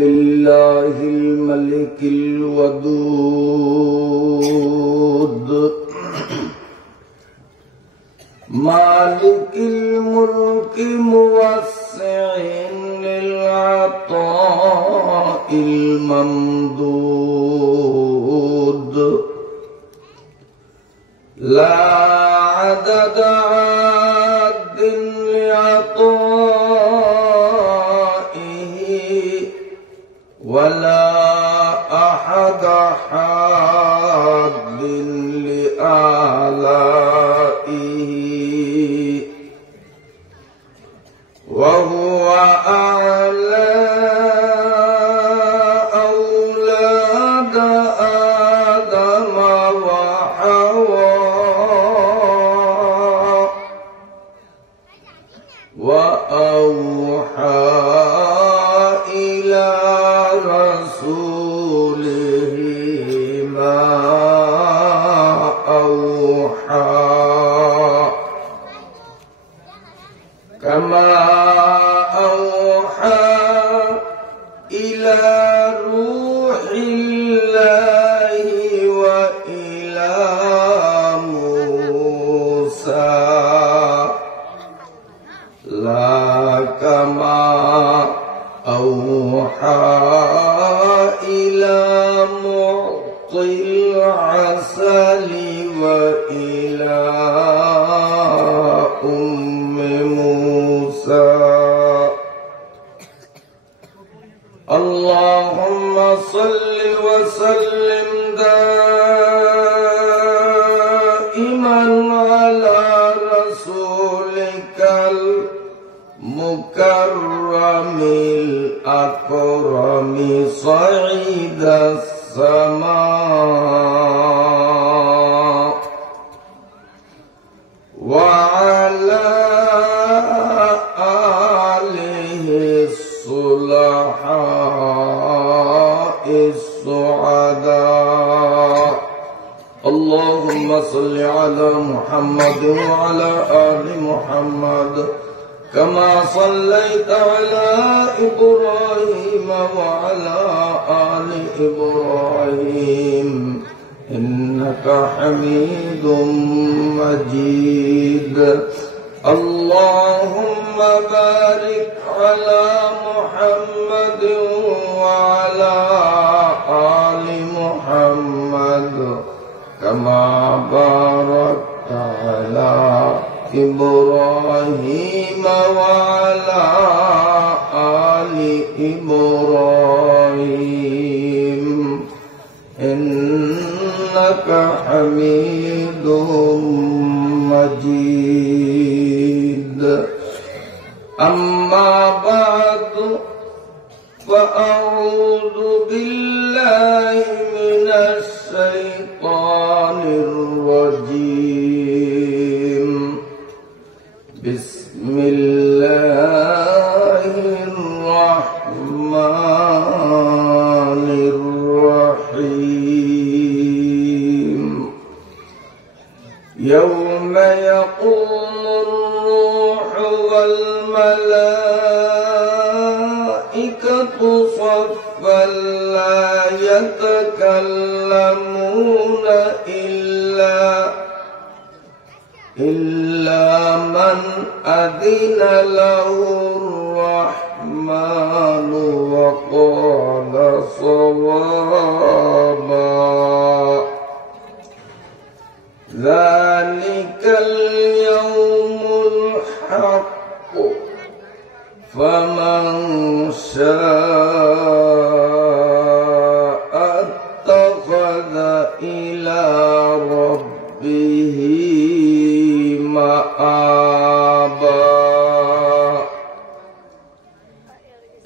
لله الملك الودود مالك الملك موسع للعطاء الممدود لا عدد عاد لعطائه ولا أحد حاد لآلائه وهو أعلى أولاد آدم وحواء وأوحى إلى رسوله ما أوحى كما أوحى إلى روح الله وإلى موسى لا كما أوحى إلى معطي العسل وإلى أم موسى اللهم صل وسلم دائما على رسولك المكرم الأكرم صعيد السماء وعلى آله الصلحاء السعداء اللهم صل على محمد وعلى آل محمد كما صليت على إبراهيم وعلى آل إبراهيم إنك حميد مجيد اللهم بارك على محمد وعلى آل محمد كما باركت على إبراهيم وعلى آل إبراهيم إنك حميد مجيد أما بعد فأعوذ بالله من الشيطان الرجيم بسم الله الرحمن الرحيم يوم يقوم الروح والملائكة صفا لا يتكلمون إلا من أذن له الرحمن وقال صوابا ذلك اليوم الحق فمن شاء اتخذ إلى ربه مآبا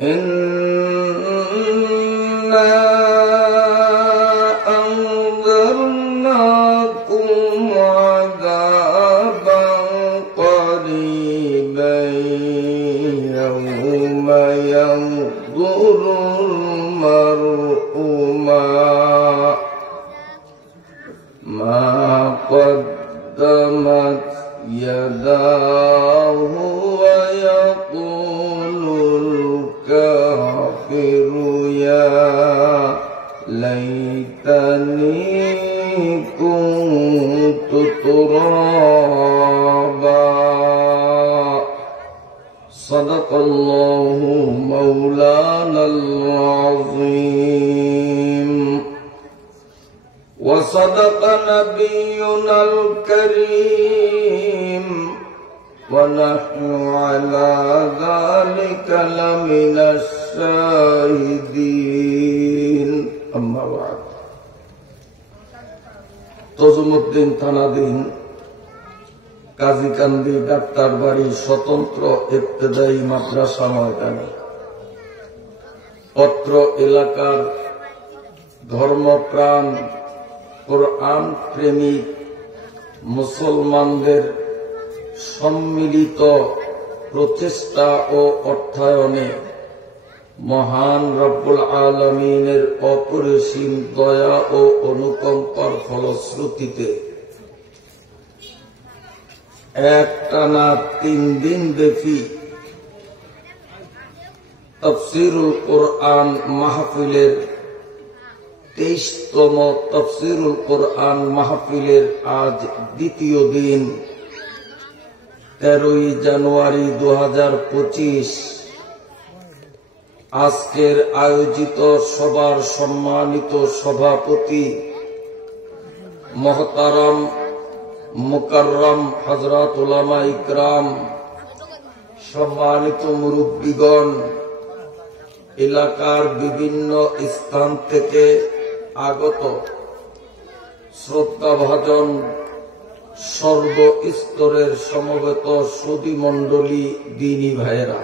إنا أنذرناكم عذابا قريبا يوم ينظر المرء ما قدمت يداه ويقول الكافر يا ليتني كنت ترابا صدق الله مولانا العظيم وصدق نبينا الكريم ونحن على ذلك لمن الشاهدين أما بعد তজুমউদ্দিন থানাধীন কাজীকান্দি ডাক্তার বাড়ি স্বতন্ত্র ইবতেদায়ী মাদ্রাসা ময়দানে অত্র এলাকার ধর্মপ্রাণ কোরআন প্রেমিক মুসলমানদের সম্মিলিত প্রচেষ্টা ও অর্থায়নে মহান রব্বুল আলামিনের অপরিসীম দয়া ও অনুকম্পার ফলশ্রুতিতে একটানা 3 দিন ব্যাপী তাফসীরুল কোরআন মাহফিলের 23তম তাফসীরুল কোরআন মাহফিলের আজ দ্বিতীয় দিন 13ই জানুয়ারি 2025 আজকের আয়োজিত সবার সম্মানিত সভাপতি মুহতারাম মুকাররম হযরত উলামা ইকরাম, সম্মানিত মুরব্বিগণ, এলাকার বিভিন্ন স্থান থেকে আগত শ্রদ্ধাভাজন সর্বস্তরের সমবেত সুধী মণ্ডলী, দ্বীনী ভাইয়েরা,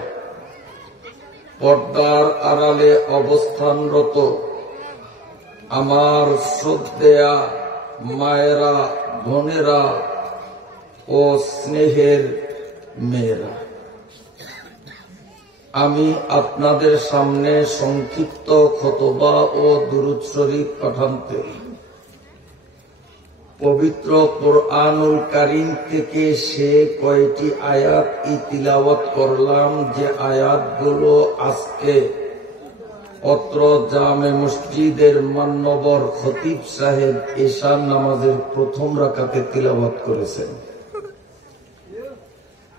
পর্দার আড়ালে অবস্থানরত আমার শ্রদ্ধেয়া মায়েরা, বোনেরা ও স্নেহের মেয়েরা, আমি আপনাদের সামনে সংক্ষিপ্ত খুতবা ও দুরূদ শরীফ পাঠান্তে পবিত্র কোরআনুল কারীম থেকে সে কয়টি আয়াত তিলাওয়াত করলাম, যে আয়াতগুলো আজকে অত্র জামে মসজিদের মান্যবর খতিব সাহেব এশার নামাজের প্রথম রাকাতে তিলাওয়াত করেছেন।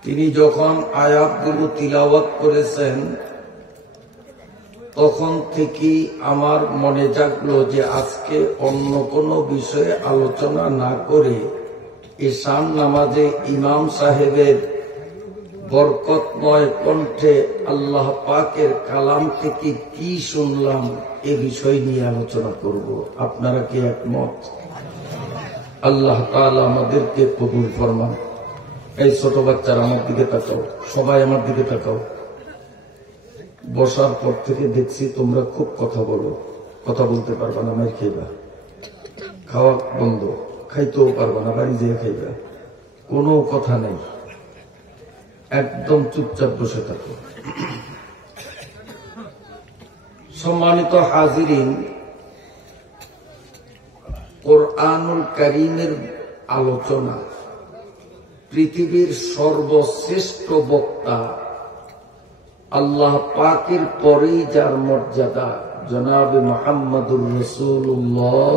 তিনি যখন আয়াতগুলো তিলাওয়াত করেছেন তখন থেকেই আমার মনে জাগলো যে আজকে অন্য কোনো বিষয়ে আলোচনা না করে এশার নামাজে ইমাম সাহেবের বরকতময় কণ্ঠে আল্লাহ পাকের কালাম থেকে কি শুনলাম এ বিষয় নিয়ে আলোচনা করব। আপনারা কি একমত? আল্লাহ তাআলা আমাদেরকে কবুল ফরমান। এই ছোট বাচ্চারা আমার দিকে তাকাও, সবাই আমার দিকে তাকাও। বসার পর থেকে দেখছি তোমরা খুব কথা বলো, কথা বলতে পারবা না, মাইর খাইবা, খাওয়া বন্ধ, খাইতেও পারবা না, বাড়ি যেয়ে খাইবা, কোনো কথা নেই, একদম চুপচাপ বসে থাকো। সম্মানিত হাজিরিন, কোরআনুল কারীমের আলোচনা পৃথিবীর সর্বশ্রেষ্ঠ বক্তা আল্লাহ পাকের পরেই যার মর্যাদা জনাবে মুহাম্মদুর রাসূলুল্লাহ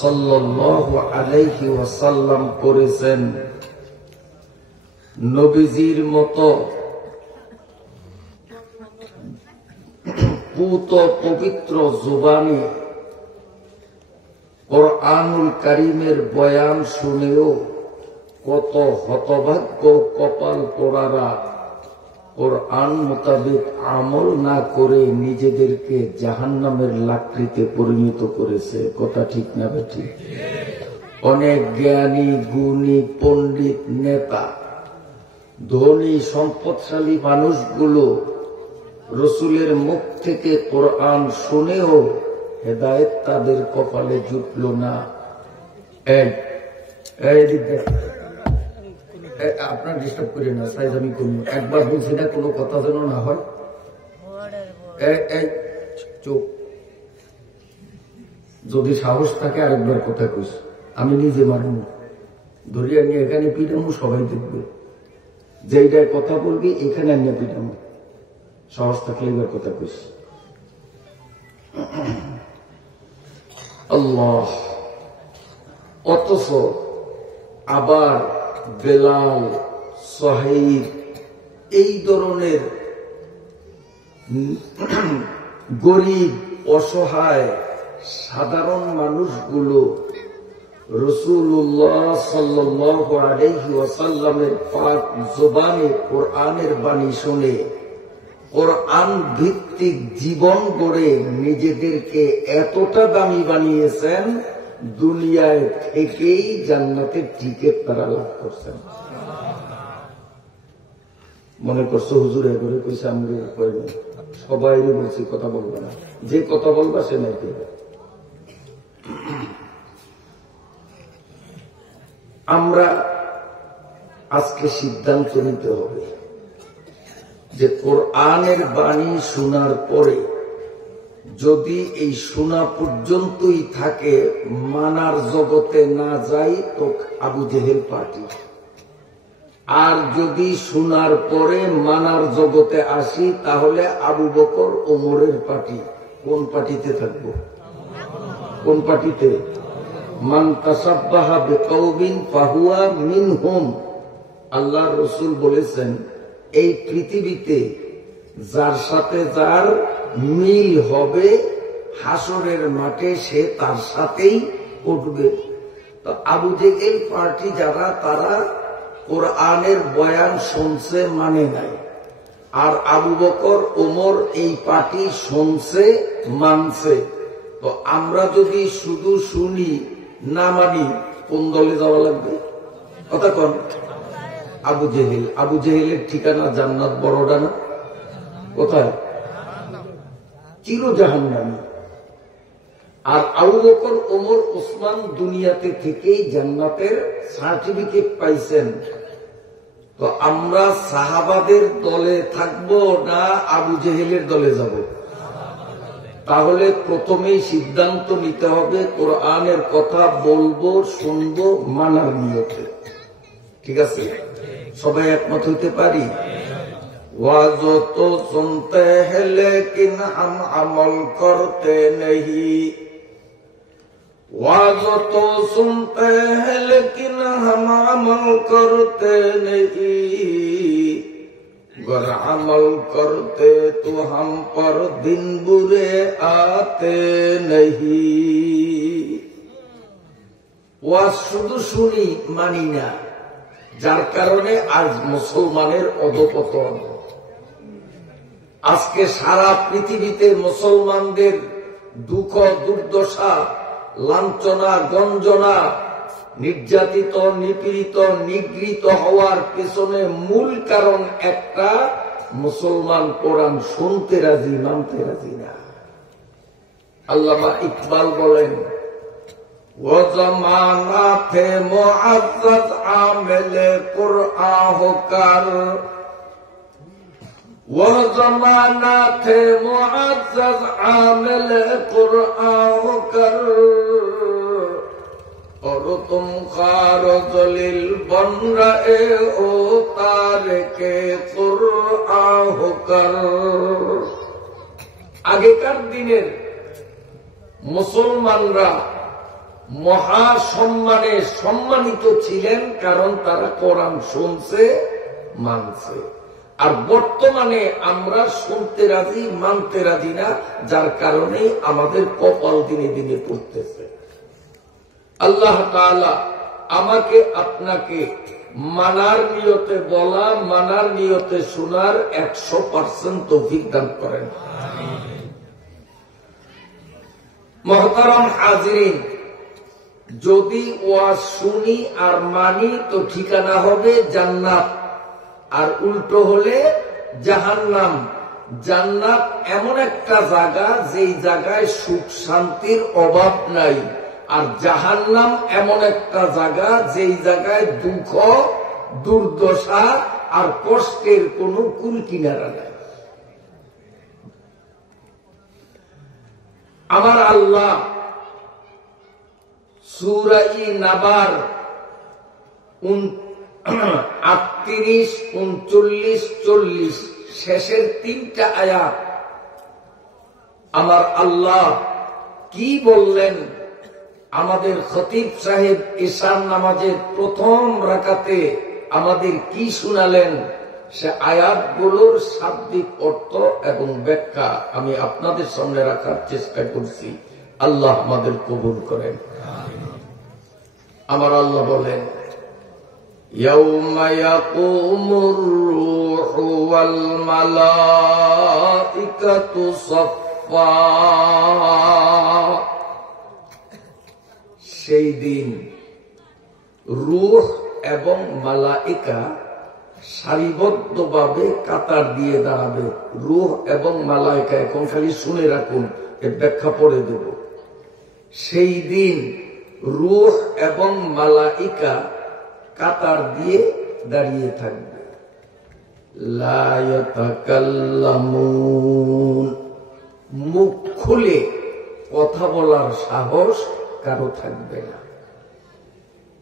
সাল্লাল্লাহু আলাইহি ওয়াসাল্লাম করেছেন। নবীজির মতো পুত পবিত্র জুবানে কোরআনুল কারীমের বয়ান শুনেও কত হতভাগ্য কপাল পোড়ারা কোরআন মোতাবেক আমল না করে নিজেদেরকে জাহান্নামের লাকড়িতে পরিণত করেছে। কথা ঠিক না বেঠিক? অনেক জ্ঞানী, গুণী, পণ্ডিত, নেতা, ধনী, সম্পদশালী মানুষগুলো রসুলের মুখ থেকে কোরআন শুনেও হেদায়েত তাদের কপালে জুটল না। আপনার ডিস্টার্ব করি না, সাইজ আমি করি, একবার বলছি না, কোনো কথা যেন না হয়। চোখ, যদি সাহস থাকে আরেকবার কথা কইস, আমি নিজে মারব, ধরিয়া নিয়ে এখানে পিটামু, সবাই দেখবে, যেইটার কথা বলবি এখানে নিয়ে পিটামু, সাহস থাকলে এবার কথা কইস। আল্লাহ। অথচ আবার বেলাল, সোহাইব এই ধরনের গরিব অসহায় সাধারণ মানুষগুলো রাসূলুল্লাহ সাল্লাল্লাহু আলাইহি ওয়াসাল্লামের পাক জবানে কোরআনের বাণী শুনে কোরআন ভিত্তিক জীবন গড়ে নিজেদেরকে এতটা দামি বানিয়েছেন, দুনিয়ায় থেকেই জান্নাতের টিকিট তারা লাভ করছেন। মনে করছো হুজুর এবারে কইছে আমরা উপায় নেই, সবাই বলছি কথা বলবো না, যে কথা বলবা সে নাই। আমরা আজকে সিদ্ধান্ত নিতে হবে যে কোরআনের বাণী শোনার পরে যদি এই শোনা পর্যন্তই থাকে, মানার জগতে না যাই তো আবু জেহেল পার্টি, আর যদি শোনার পরে মানার জগতে আসি তাহলে আবু বকর ওমরের পার্টি। কোন পার্টিতে থাকবো? কোন পার্টিতে? মান তাসাব্বাহা বিকাউমিন ফাহুয়া মিনহুম। আল্লাহর রাসূল বলেছেন, এই পৃথিবীতে যার সাথে যার মিল হবে হাসরের মাঠে সে তার সাথেই উঠবে। তো আবু জেহেল পার্টি যারা, তারা কোরআনের বয়ান শুনছে, মানে নাই। আর আবু বকর ওমর এই পার্টি শুনছে, মানছে। তো আমরা যদি শুধু শুনি না মানি, কোন দলে যাওয়া লাগবে? কথা কন। আবু জেহেল। আবু জেহেলের ঠিকানা জান্নাত বড়ডা না? কোথায়? চির জাহান্নামী। আর আবু বকর ওমর ওসমান দুনিয়াতে থেকেই জান্নাতের সার্টিফিকেট পাইছেন। তো আমরা সাহাবাদের দলে থাকবো না আবু জেহেলের দলে যাব? তাহলে প্রথমেই সিদ্ধান্ত নিতে হবে কোরআনের কথা বলবো, শুনবো, মানার নিয়তে। ঠিক আছে? সবাই একমত হইতে পারি? ওয়াজো তো শুনতে हैं लेकिन हम अमल करते नहीं, वाजो तो सुनते हैं लेकिन हम अमल करते नहीं, गर अमल करते तो हम पर दिन बुरे आते नहीं। ওয়াজ শুধু শুনি, মানি না, যার কারণে আজ মুসলমানের অধঃপতন। আজকে সারা পৃথিবীতে মুসলমানদের দুঃখ দুর্দশা, লাঞ্ছনা, গঞ্জনা, নির্যাতিত, নিপীড়িত, নিগৃহীত হওয়ার পেছনে মূল কারণ একটা, মুসলমান কোরআন শুনতে রাজি, মানতে রাজি না। আল্লামা ইকবাল বলেন, वो जमाना थे मुअज़्ज़ज़ आमिले कुरआन होकर, वो जमाना थे मुअज़्ज़ज़ आमिले कुरआन होकर, और तुम खार जलील बन रहे हो तारिके कुरआन होकर। আগেকার দিনের মুসলমানরা মহা সম্মানে সম্মানিত ছিলেন, কারণ তারা কোরআন শুনছে, মানছে। আর বর্তমানে আমরা শুনতে রাজি, মানতে রাজি না, যার কারণে আমাদের কপাল দিনে দিনে পড়তেছে। আল্লাহ তাআলা আমাকে আপনাকে মানার নিয়তে বলা, মানার নিয়তে শোনার 100% তৌফিক দান করেন। মুহতারাম হাজিরিন, যদি ওয়াজ শুনি আর মানি তো ঠিকানা হবে জান্নাত, আর উল্টো হলে জাহান্নাম। জান্নাত এমন একটা জায়গা যেই জায়গায় সুখ শান্তির অভাব নাই, আর জাহান্নাম এমন একটা জায়গা যেই জায়গায় দুঃখ, দুর্দশা আর কষ্টের কোনো কুল কিনারা নাই। আমার আল্লাহ সূরা নাবার 38, 39, 40 শেষের 3টা আয়াত আমার আল্লাহ কি বললেন আমাদের খতিব সাহেব ঈশার নামাজের প্রথম রাকাতে আমাদের কি শুনালেন, সে আয়াতগুলোর শাব্দিক অর্থ এবং ব্যাখ্যা আমি আপনাদের সামনে রাখার চেষ্টা করছি। আল্লাহ আমাদের কবুল করেন। আমার আল্লাহ বলেন, ইয়াউমা ইয়াকুমুর রূহু ওয়াল মালাইকাতু সাফফা, সেই দিন রূহ এবং মালাইকা সারিবদ্ধভাবে কাতার দিয়ে দাঁড়াবে। রূহ এবং মালাইকা, এখন খালি শুনে রাখুন, এর ব্যাখ্যা পড়ে দেব। সেই দিন রূহ এবং মালাইকা কাতার দিয়ে দাঁড়িয়ে থাকবে। লা ইয়াতাকাল্লামুন, মুখ খুলে কথা বলার সাহস কারো থাকবে না।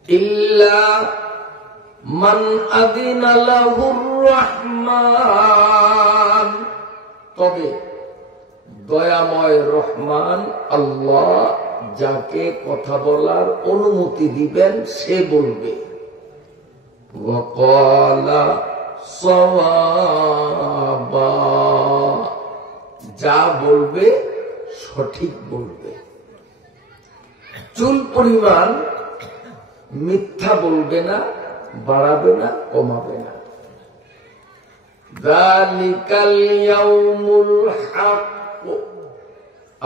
ইল্লা মান আযিনা লাহুর রহমান, তবে দয়াময় রহমান আল্লাহ যাকে কথা বলার অনুমতি দিবেন সে বলবে। ওয়া ক্বালা সাওয়াবা, যা বলবে সঠিক বলবে, চুল পরিমাণ মিথ্যা বলবে না, বাড়াবে না, কমাবে না। যালিকাল ইয়াউমুল হক,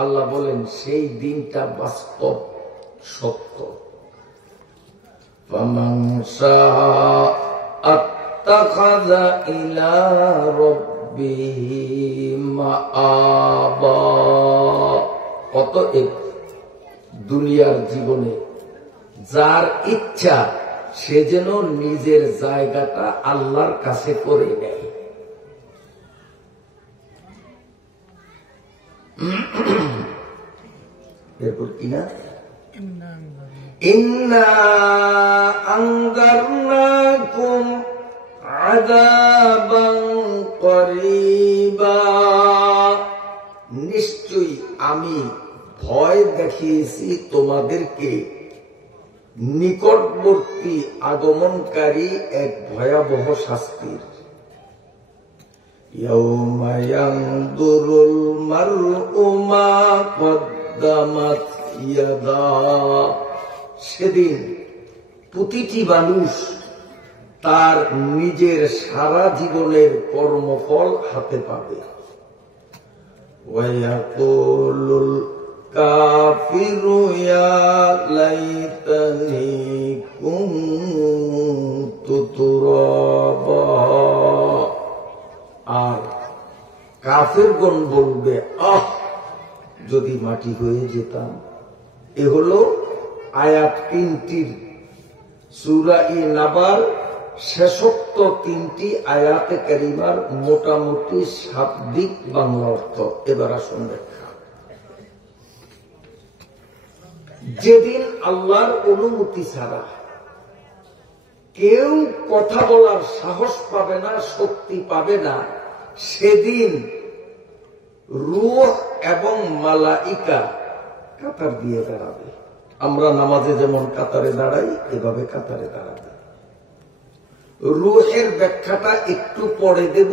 আল্লাহ বলেন সেই দিনটা বাস্তব সত্য। ফামান শাআ আত্তাখাযা ইলা রাব্বিহি মাআবা, অতএব দুনিয়ার জীবনে যার ইচ্ছা সে যেন নিজের জায়গাটা আল্লাহর কাছে করে নেয়। এরপর কিনা, ইন্না আনযারনাকুম আযাবান করিবা, নিশ্চয়ই আমি ভয় দেখিয়েছি তোমাদেরকে নিকটবর্তী আগমনকারী এক ভয়াবহ শাস্তির। ইয়াউমা ইয়ানদুরুল মার'উ মা কদ্দামাত ইয়াদা, সেদিন প্রতিটি মানুষ তার নিজের সারা জীবনের কর্মফল হাতে পাবে। ওয়া ইয়াকুলুল কাফিরু ইয়া লাইতানি কুনতু তুরাবা, আর কাফিরগণ বলবে, আহ যদি মাটি হয়ে যেতাম। এ হলো আয়াত 3টির সূরা-ই নাবার শেষোক্ত 3টি আয়াতে কারিমার মোটামুটি শাব্দিক বাংলা অর্থ। এবার আসুন ব্যাখ্যা। যেদিন আল্লাহর অনুমতি ছাড়া কেউ কথা বলার সাহস পাবে না, শক্তি পাবে না, সেদিন রূহ এবং মালাইকা কাতার দিয়ে দাঁড়াবে। আমরা নামাজে যেমন কাতারে দাঁড়াই, এভাবে কাতারে দাঁড়াবে। রূহের ব্যাখ্যাটা একটু পরে দেব,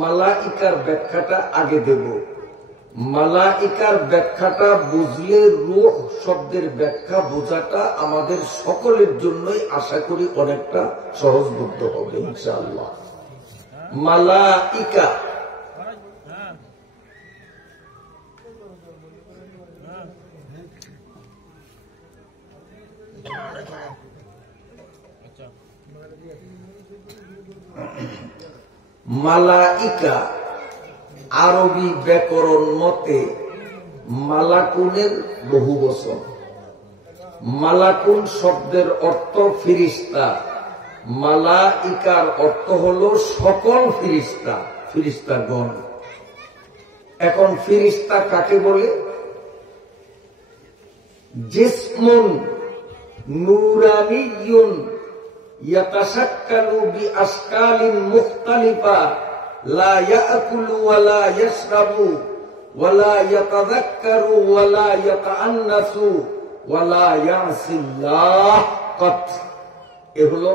মালাইকার ব্যাখ্যাটা আগে দেব। মালাইকার ব্যাখ্যাটা বুঝলে রূহ শব্দের ব্যাখ্যা বোঝাটা আমাদের সকলের জন্যই আশা করি অনেকটা সহজবোধ্য হবে ইনশাআল্লাহ। মালাইকা মালাইকা আরবি ব্যাকরণ মতে মালাকুনের বহু বচন। মালাকুন শব্দের অর্থ ফিরিস্তা, মালাইকার অর্থ হলো সকল ফিরিস্তা, ফিরিস্তাগণ। এখন ফিরিস্তা কাকে বলে? জিসমুন নূরানিয়ুন ইয়াতাশাক্কালু বিআশকালিন মুখতালিফা লা ইয়াকুলু ওয়া লা ইয়াশরাবু ওয়া লা ইয়াতাযাক্কারু ওয়া লা ইয়াতাআন্নাসু ওয়ালা ইয়াসিল্লাহ কত, এ হলো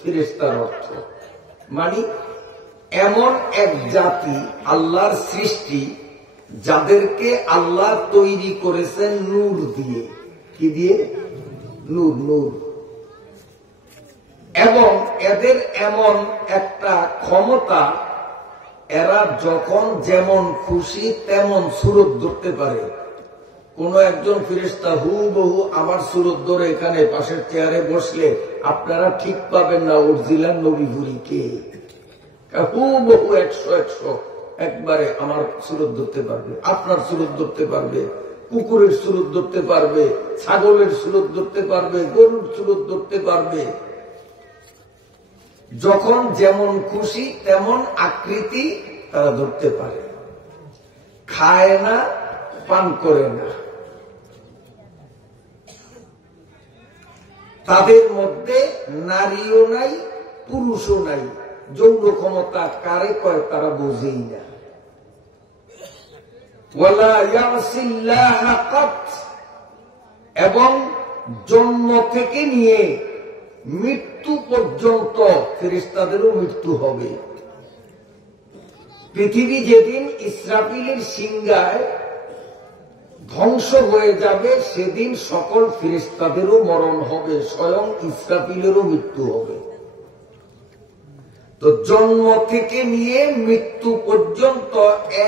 ফেরেশতার অর্থ। মানে এমন এক জাতি আল্লাহর সৃষ্টি যাদেরকে আল্লাহ তৈরি করেছেন নূর দিয়ে। কি দিয়ে? নূর, নূর। এবং এদের এমন একটা ক্ষমতা, এরা যখন যেমন খুশি তেমন সুরত ধরতে পারে। কোন একজন ফেরেশতা হুবহু আমার সুরত ধরে এখানে পাশের চেয়ারে বসলে আপনারা ঠিক পাবেন না অরিজিনাল নবী ভুরি কে। হুবহু 100 একবারে আমার সুরত ধরতে পারবে, আপনার সুরত ধরতে পারবে, কুকুরের সুরত ধরতে পারবে, ছাগলের সুরত ধরতে পারবে, গরুর সুরত ধরতে পারবে। যখন যেমন খুশি তেমন আকৃতি তারা ধরতে পারে। খায় না, পান করে না। তাদের মধ্যে নারীও নাই, পুরুষও নাই। যৌন ক্ষমতা কারে কয় তারা বোঝেই না। ওয়ালা ইয়াসিল্লাহ কত, এবং জন্ম থেকে নিয়ে মৃত্যু পর্যন্ত ফেরেশতাদেরও মৃত্যু হবে। পৃথিবী যেদিন ইসরাফিলের সিংহায় ধ্বংস হয়ে যাবে সেদিন সকল ফেরেশতাদেরও মরণ হবে, স্বয়ং ইসরাফিলেরও মৃত্যু হবে। তো জন্ম থেকে নিয়ে মৃত্যু পর্যন্ত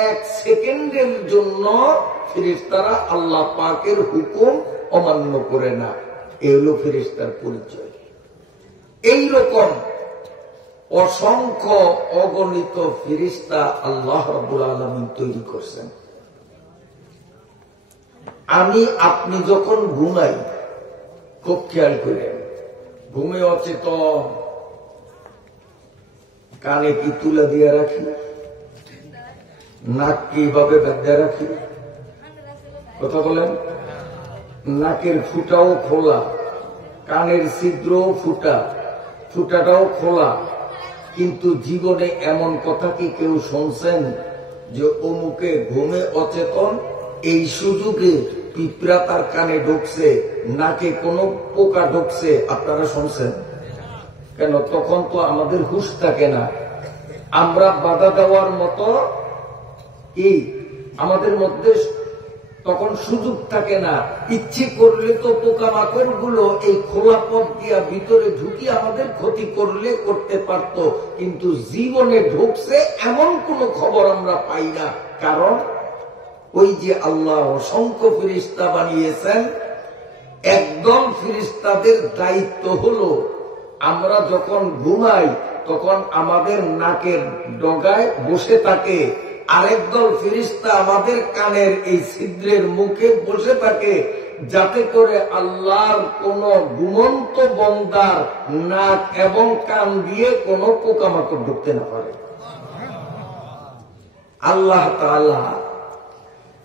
1 সেকেন্ডের জন্য ফেরেশতারা আল্লাহ পাকের হুকুম অমান্য করে না। এই হলো ফেরেশতার পরিচয়। এইরকম অসংখ্য অগণিত ফেরেশতা আল্লাহ রাব্বুল আলামিন তৈরি করছেন। আমি আপনি যখন ঘুমাই, খুব খেয়াল করেন, ঘুমে অচেতন, কানে কি তুলা দিয়ে রাখি, নাক কিভাবে বেঁধে রাখি, কথা বলেন, নাকের ফুটাও খোলা, কানের ছিদ্রও ফুটা, ফুটাটাও খোলা, কিন্তু জীবনে এমন কথা কি কেউ শুনছেন যে অমুকে ঘুমে অচেতন, এই সুযোগে পিঁপড়া তার কানে ঢুকছে, নাকে কোনো পোকা ঢুকছে? আপনারা শুনছেন? কেন? তখন তো আমাদের হুঁশ থাকে না, আমরা বাধা দেওয়ার মতো এই আমাদের মধ্যে তখন সুযোগ থাকে না। ইচ্ছে করলে তো পোকামাকড় গুলো এই খোলা পথ দিয়া ভিতরে ঢুকি আমাদের ক্ষতি করলে করতে পারত, কিন্তু জীবনে ঢুকছে এমন কোন খবর আমরা পাই না। কারণ ওই যে আল্লাহ অসংখ্য ফেরেশতা বানিয়েছেন, একদল ফেরেশতাদের দায়িত্ব হলো আমরা যখন ঘুমাই তখন আমাদের নাকের ডগায় বসে থাকে, আরেক দল ফেরেশতা আমাদের কানের এই ছিদ্রের মুখে বসে থাকে, যাতে করে আল্লাহর কোন ঘুমন্ত বান্দার নাক এবং কান দিয়ে কোন পোকামাকড় ঢুকতে না পারে। আল্লাহ তাআলা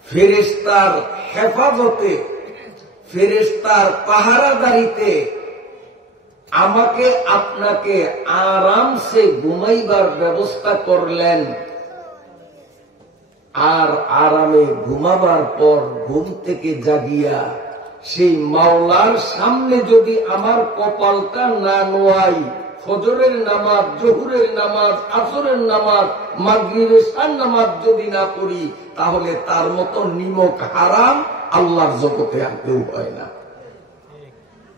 ফেরেশতার হেফাজতে, ফেরেশতার পাহারাদারিতে আমাকে আপনাকে আরামসে ঘুমাইবার ব্যবস্থা করলেন। আর আরামে ঘুমাবার পর ঘুম থেকে জাগিয়া সেই মাওলার সামনে যদি আমার কপালটা না নোয়াই, ফজরের নামাজ, জোহরের নামাজ, আসরের নামাজ, মাগরিবের এশার নামাজ যদি না পড়ি, তাহলে তার মতো নিমক হারাম আল্লাহর জগতে আর কেউ হয় না।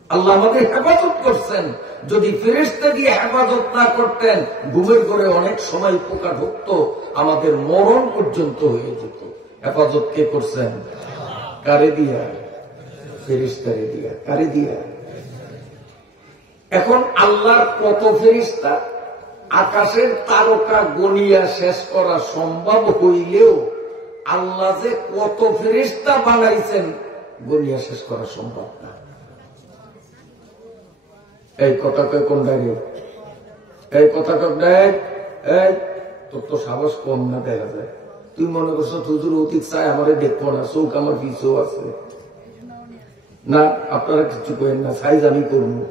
আল্লাহ আমাদের হেফাজত করছেন। যদি ফেরেশতা দিয়ে হেফাজত না করতেন, ঘুমের ঘরে অনেক সময় পোকা ঢুকতো, আমাদের মরণ পর্যন্ত হয়ে যেত। হেফাজত কে করছেন? কারে দিয়া? ফেরেশতারে দিয়া। কারে দিয়া? এখন আল্লাহর কত ফেরেশতা, আকাশের তারকা গনিয়া শেষ করা সম্ভব হইলেও আল্লাহ যে কত ফেরেশতা বানাইছেন গনিয়া শেষ করা সম্ভব না। এই কথা কয় কোন ডাইরে? এই কথা কয় ডাইরেক্ট? এই তোর তো সাহস কম না, দেখা যায় তুই মনে করছো হুজুর অতীত চাই আমারে দেখবো না, চৌক আমার পিছু আছে না। আপনারা কিছু করেন না, সাইজ আমি করবো,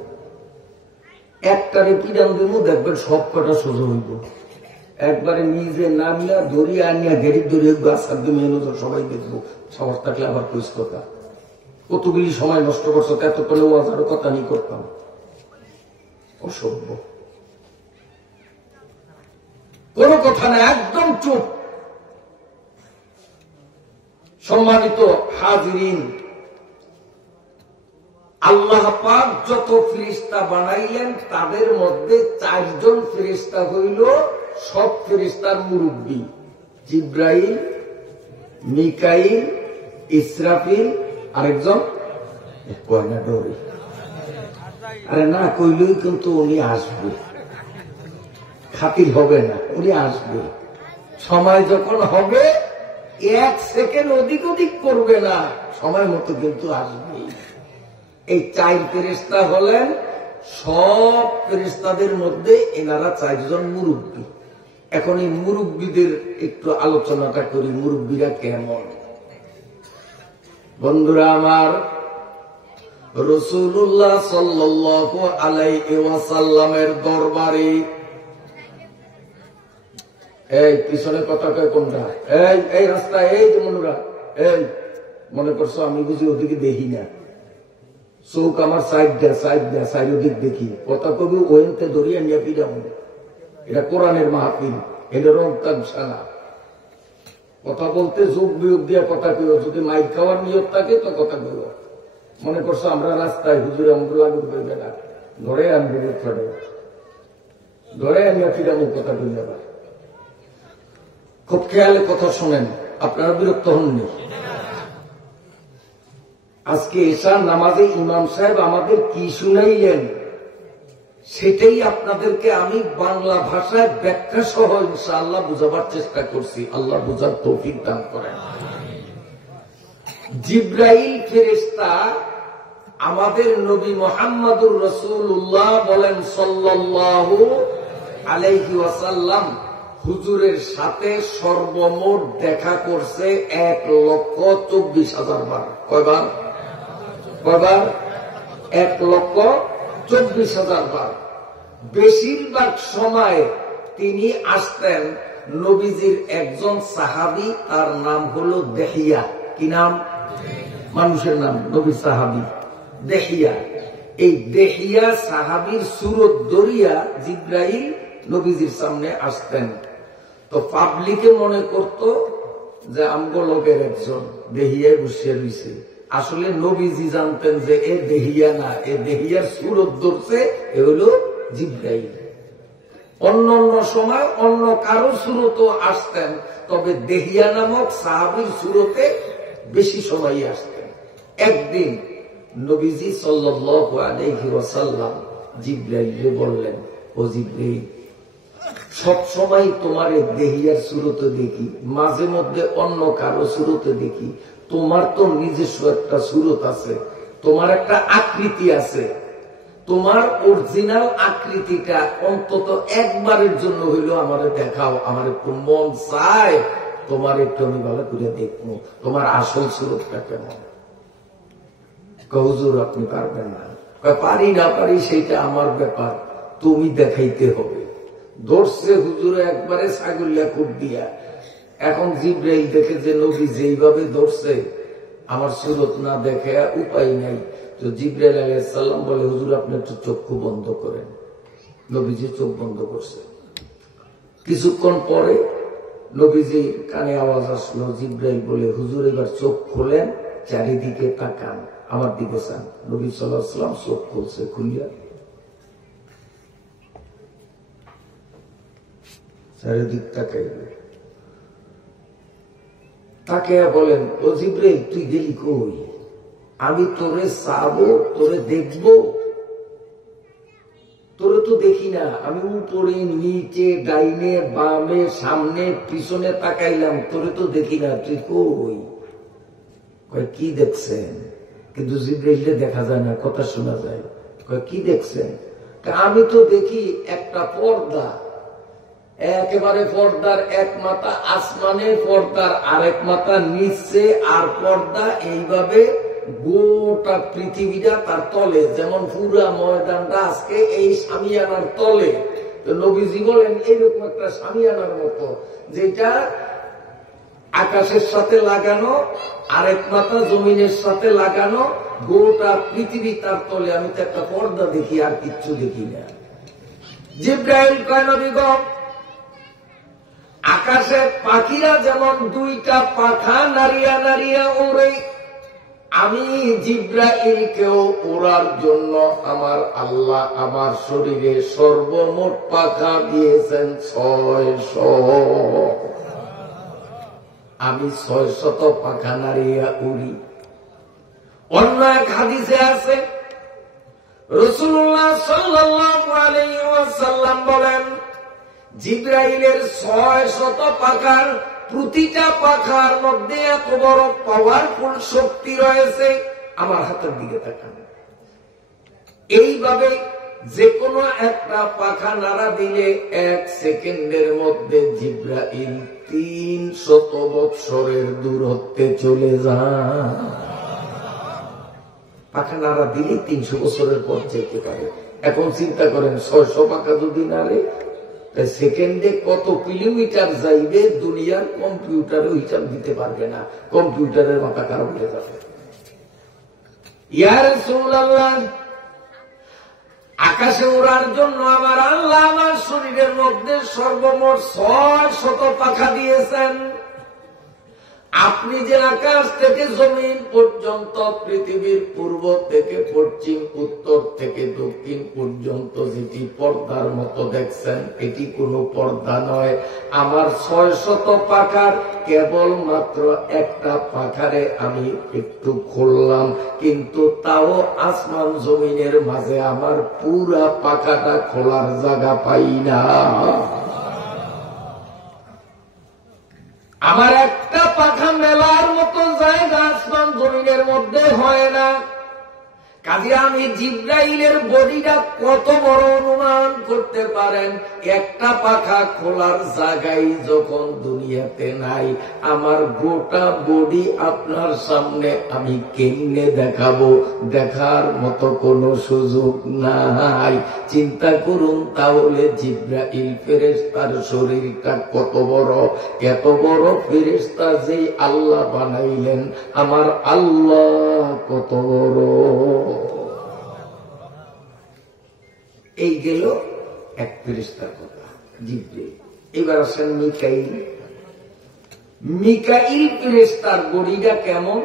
একটারে পিডান দেবো, দেখবেন সব কটা সোজা হইব। একবারে নিজে নামিয়া ধরিয়া আনিয়া গেড়ি ধরিয়ে গাছ থাকবে মেহনত সবাই দেখবো। সাহস থাকলে আবার কইস কথা কতগুলি সময় নষ্ট করছো, এতক্ষণে ওয়াজ আরো কথা নিয়ে করতাম। অসভ্য, কোন কথা না, একদম চুপ। সম্মানিত হাজিরিন, আল্লাহ পাক যত ফেরেশতা বানাইলেন তাদের মধ্যে 4 জন ফেরেশতা হইল সব ফেরেশতার মুরব্বী, জিব্রাইল, মিকাইল, ইসরাফিল, আরেকজন কয়না ডরি। আরে না কইলেই কিন্তু উনি আসবে, খাতির হবে না, উনি আসবে। সময় যখন হবে 1 সেকেন্ড অধিক অধিক করবে না, সময় মতো কিন্তু আসবে। এই 4 ফেরেশতা হলেন সব ফেরেশতাদের মধ্যে এনারা 4 জন মুরব্বী। এখন এই মুরব্বীদের একটু আলোচনাটা করি, মুরব্বীরা কেমন। বন্ধুরা আমার, রাসূলুল্লাহ সাল্লাল্লাহু আলাইহি ওয়াসাল্লামের দরবারে, এই পিছনে কথা কয় কোনটা, এই রাস্তা, এই যে মনুরা, এই মনে করছো আমি বুঝি ওদিকে দেখি না, চৌক আমার সাইড ওদিক দেখি, কথা কবি ওয়েনতে ধরিয়া নিয়ে পিডাম। এটা কোরআনের মাহফিল, এটা রং তামসানা। কথা বলতে যোগ বিয়োগ দিয়া কথা কইও, যদি মাইক খাওয়ার নিয়ত থাকে তো কথা কইও। মনে করছো আমরা রাস্তায় হুজুর আমগুলো লাগুর করবে না, ধরে আনবো, ধরে আনিয়া পিডামো, কথা কই যাবা। খুব খেয়ালে কথা শোনেন, আপনারা বিরক্ত হননি। আজকে এশার নামাজে ইমাম সাহেব আমাদের কি শুনাইলেন সেটাই আপনাদেরকে আমি বাংলা ভাষায় ব্যাখ্যা সহ ইনশাআল্লাহ বুঝাবার চেষ্টা করছি। আল্লাহ বুঝার তৌফিক দান করেন। জিব্রাইল ফেরেশতা আমাদের নবী মুহাম্মদুর রাসূলুল্লাহ বলেন সাল্লাল্লাহু আলাইহি ওয়াসাল্লাম হুজুরের সাথে সর্বমোট দেখা করছে 1,24,000 বার। কয়বার? 1,24,000 বার। বেশিরভাগ সময় তিনি আসতেন নবীজির একজন সাহাবী, তার নাম হলো দেহিয়া। কি নাম? মানুষের নাম, নবী সাহাবী দেহিয়া। এই দেহিয়া সাহাবীর সুরত দরিয়া জিব্রাইল নবীজির সামনে আসতেন। তো পাবলিকে মনে করত যে আমগো লোকের একজন দেহিয়ায় বসে রয়েছে। আসলে নবীজি জানতেন যে এ দেহিয়া না, এ দেহিয়ার সুরত ধরছে, এ হলো জিব্রাইল। অন্য অন্য সময় অন্য কারো সুরত আসতেন, তবে দেহিয়া নামক সাহাবীর সুরতে বেশি সময় আসতেন। একদিন নবীজি সাল্লাল্লাহু আলাইহি ওয়াসাল্লাম জিব্রাইলকে বললেন, ও জিব্রাইল, সব সময় তোমার দেহিয়ার সুরতে দেখি, মাঝে মধ্যে অন্য কারো সুরতে দেখি, তোমার তো নিজস্ব একটা সুরত আছে, তোমার একটা আকৃতি আছে, তোমার অরিজিনাল আকৃতিটা অন্তত একবারের জন্য হইলো আমারে দেখাও, আমার একটু মন চায় তোমার একটু আমি ভালো করে দেখবো, তোমার আসল সুরতটা কেমন। হুজুর আপনি পারবেন না। পারি না পারি সেটা আমার ব্যাপার, তুমি দেখাইতে হবে। ধরছে হুজুর একবারে ছাগলিয়া খুব দিয়া। এখন জিব্রাইল দেখে যে নবী যেইভাবে ধরছে, আমার সুরত না দেখে উপায় নাই। তো জিব্রাইল আলাইহিস সালাম বলে, হুজুর আপনি একটু চক্ষু বন্ধ করেন। নবীজি চোখ বন্ধ করছে। কিছুক্ষণ পরে নবীজি কানে আওয়াজ আসলো, জিব্রাইল বলে, হুজুর এবার চোখ খোলেন, চারিদিকে তাকান, আমার দিকে চান। নবী সাল্লাল্লাহু আলাইহি ওয়াসাল্লাম চোখ খুলছে, খুলিয়া চারিদিক তাকাইবে। তাকে বলেন, ও জিব্রাইল তুই গেলি কই? আমি তোরে চাবো, তোরে দেখবো, তোরে তো দেখি না। আমি উপরে নিচে ডাইনে বামে সামনে পিছনে তাকাইলাম, তোরে তো দেখি না, তুই কই? কি দেখছেন? কিন্তু জিব্রাইলকে দেখা যায় না, কথা শোনা যায়। কি দেখছেন? আমি তো দেখি একটা পর্দা, একেবারে পর্দার এক মাথা আসমানে, পর্দার আরেক মাথা নিচে, আর পর্দা এইভাবে গোটা পৃথিবীটা তার তলে, যেমন পুরা ময়দানটা আজকে এই শামিয়ানার তলে। তো নবীজি বলেন এইরকম একটা শামিয়ানার মতো, যেটা আকাশের সাথে লাগানো, আরেক মাথা জমিনের সাথে লাগানো, গোটা পৃথিবী তার তলে। আমি তো একটা পর্দা দেখি, আর কিচ্ছু দেখি না। জিব্রাইল কয়, নবী গো, আকাশে পাখিরা যেমন দুইটা পাখা নাড়িয়া নাড়িয়া ওড়ে, আমি জিব্রাইলকেও ওড়ার জন্য আমার আল্লাহ আমার শরীরে সর্বমোট পাখা দিয়েছেন 600। আমি 600 পাখা নাড়িয়া উড়ি। অন্য এক হাদিসে আছে, রাসূলুল্লাহ সাল্লাল্লাহু আলাইহি ওয়াসাল্লাম বলেন, জিব্রাইলের 600 পাখার প্রতিটা পাখার মধ্যে এত বড় পাওয়ারফুল শক্তি রয়েছে। আমার হাতের দিকে তাকান। এইভাবে যে কোনো একটা পাখা নাড়া দিলে 1 সেকেন্ডের মধ্যে জিব্রাইল 300 বৎসরের দূরত্বে চলে যায়। পাখা নাড়া দিলে 300 বছরের পর যেতে পারে। এখন চিন্তা করেন, 600 পাখা যদি নাড়ে সেকেন্ডে কত কিলোমিটার যাইবে, দুনিয়ার কম্পিউটারও হিসাব দিতে পারবে না। কম্পিউটারের মাথা খারাপ হয়ে যাবে। ইয়া রাসূলুল্লাহ, আকাশে ওড়ার জন্য আমার আল্লাহ আমার শরীরের মধ্যে সর্বমোট 600 পাখা দিয়েছেন। আপনি যে আকাশ থেকে জমিন পর্যন্ত, পৃথিবীর পূর্ব থেকে পশ্চিম, উত্তর থেকে দক্ষিণ পর্যন্ত যেটি পর্দার মতো দেখছেন, এটি কোনো পর্দা নয়। আমার 600 পাখার কেবলমাত্র একটা পাখারে আমি একটু খুললাম, কিন্তু তাও আসমান জমিনের মাঝে আমার পুরা পাখাটা খোলার জায়গা পাই না। আমার একটা পাখা মেলার মতো জায়গা আসমান জমিনের মধ্যে হয় না। কাজে আমি জিব্রাইলের বডিটা কত বড় অনুমান করতে পারেন। একটা পাখা খোলার জায়গায় যখন দুনিয়াতে নাই, আমার গোটা বডি আপনার সামনে আমি কেমনে দেখাবো? দেখার মতো কোনো সুযোগ নাই। চিন্তা করুন তাহলে জিব্রাইল ফেরেশতার শরীরটা কত বড়। এত বড় ফেরেশতা যে আল্লাহ বানাইলেন, আমার আল্লাহ কত বড়। এই গেল এক ফেরেশতার কথা, জিব্রাইল। এবার আসেন মিকাইল। মিকাইল ফেরেশতার বডিটা কেমন?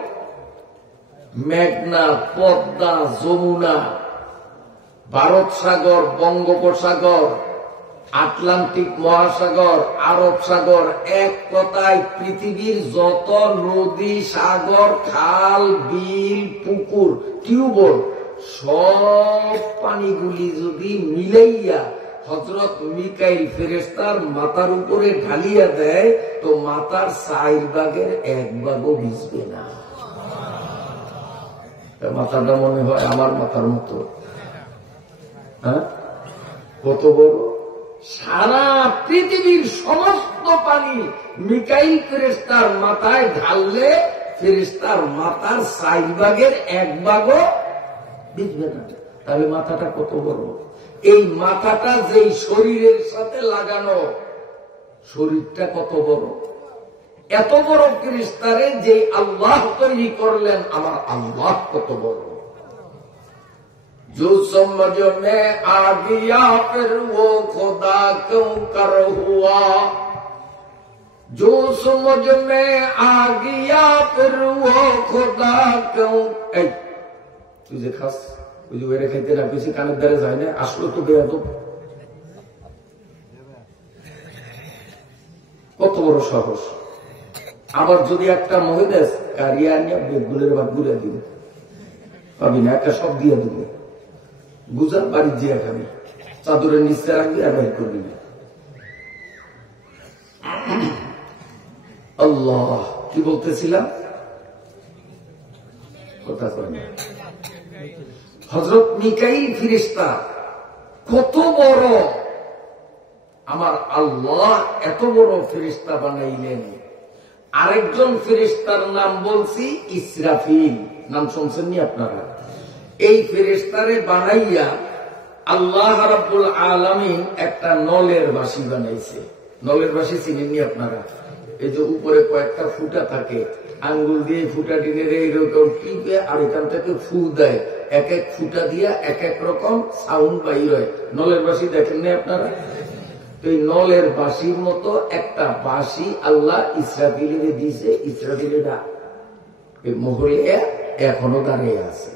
মেঘনা, পদ্মা, যমুনা, ভারত সাগর, বঙ্গোপসাগর, আটলান্টিক মহাসাগর, আরব সাগর, এক কথায় পৃথিবীর যত নদী, সাগর, খাল, বিল, পুকুর, টিউবওয়েল, সব পানিগুলি যদি মিলাইয়া হযরত মিকাইল ফেরেশতার মাথার উপরে ঢালিয়া দেয়, তো মাথার 4 ভাগের 1 ভাগও ভিজবে না। মাথাটা মনে হয় আমার মাথার মতো। হ্যাঁ, কত বড়! সারা পৃথিবীর সমস্ত পানি মিকাইল ফেরেশতার মাথায় ঢাললে ফেরেশতার মাথার 4 ভাগের 1 ভাগও ভিজবে না। তাহলে মাথাটা কত বড়! এই মাথাটা যেই শরীরের সাথে লাগানো, শরীরটা কত বড়! এত বড় ফেরেশতারে যে আল্লাহ তৈরি করলেন, আমার আল্লাহ কত বড়! जो समझ में आ गया फिर वो खुदा क्यों कर हुआ, जो समझ में आ गया फिर वो खुदा क्यों। তুই যে খাস, ওই যে ওইটা খাইতে না বেশি কানের দ্বারে যায় না, আসলে তো বেয়া তো। কত বড় সাহস! আবার যদি একটা মহিলাস কারিয়া নিয়ে বেগুনের ভাত গুলে দিবে, পাবি না, একটা সব দিয়ে দিবে, গুজা বাড়ি দিয়ে খাবি, চাদরের নিচে রাখবি আর বাইর করবি। আল্লাহ, কি বলতেছিলাম? কথা কয় না। হযরত মিকাইল ফেরেশতা কত বড়! আমার আল্লাহ এত বড় ফেরেশতা বানাইলেন। আরেকজন ফেরেশতার নাম বলছি ইসরাফিল, নাম শুনছেন নি আপনারা? এই ফেরেশতারে বানাইয়া আল্লাহ রাব্বুল আলামিন একটা নলের বাঁশি বানাইছে। নলের বাঁশি চিনেননি আপনারা? এই যে উপরে কয়েকটা ফুটা থাকে, আঙ্গুল দিয়ে ফুটা টিনে এইরকম টিপে আর এখান থেকে ফু দেয়, এক এক ফুটা দিয়া এক এক রকম সাউন্ড বাইর হয়। নলের বাঁশি দেখেন না আপনারা? তো এই নলের বাঁশির মতো একটা বাঁশি আল্লাহ ইসরাফিলের দিয়েছে। ইসরাফিলেরা এই মহলে এখনো দাঁড়িয়ে আছে।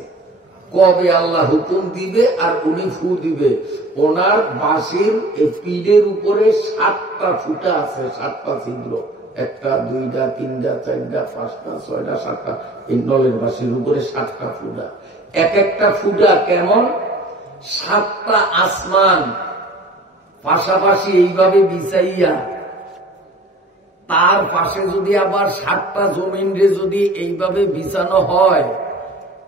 কবে আল্লাহ হুকুম দিবে আর উনি ফু দিবে। ওনার বাঁশির এই পিঠের উপরে 7টা ফুটা আছে, 7টা ছিদ্র, 1টা 2টা 3টা 4টা 5টা 6টা 7টা। এই নলের বাঁশির উপরে 7টা ফুটা, এক একটা ফুটা কেমন 7টা আসমান পাশাপাশি এইভাবে বিছাইয়া, তার পাশে যদি আবার 7টা জমিন রে যদি এইভাবে বিছানো হয়,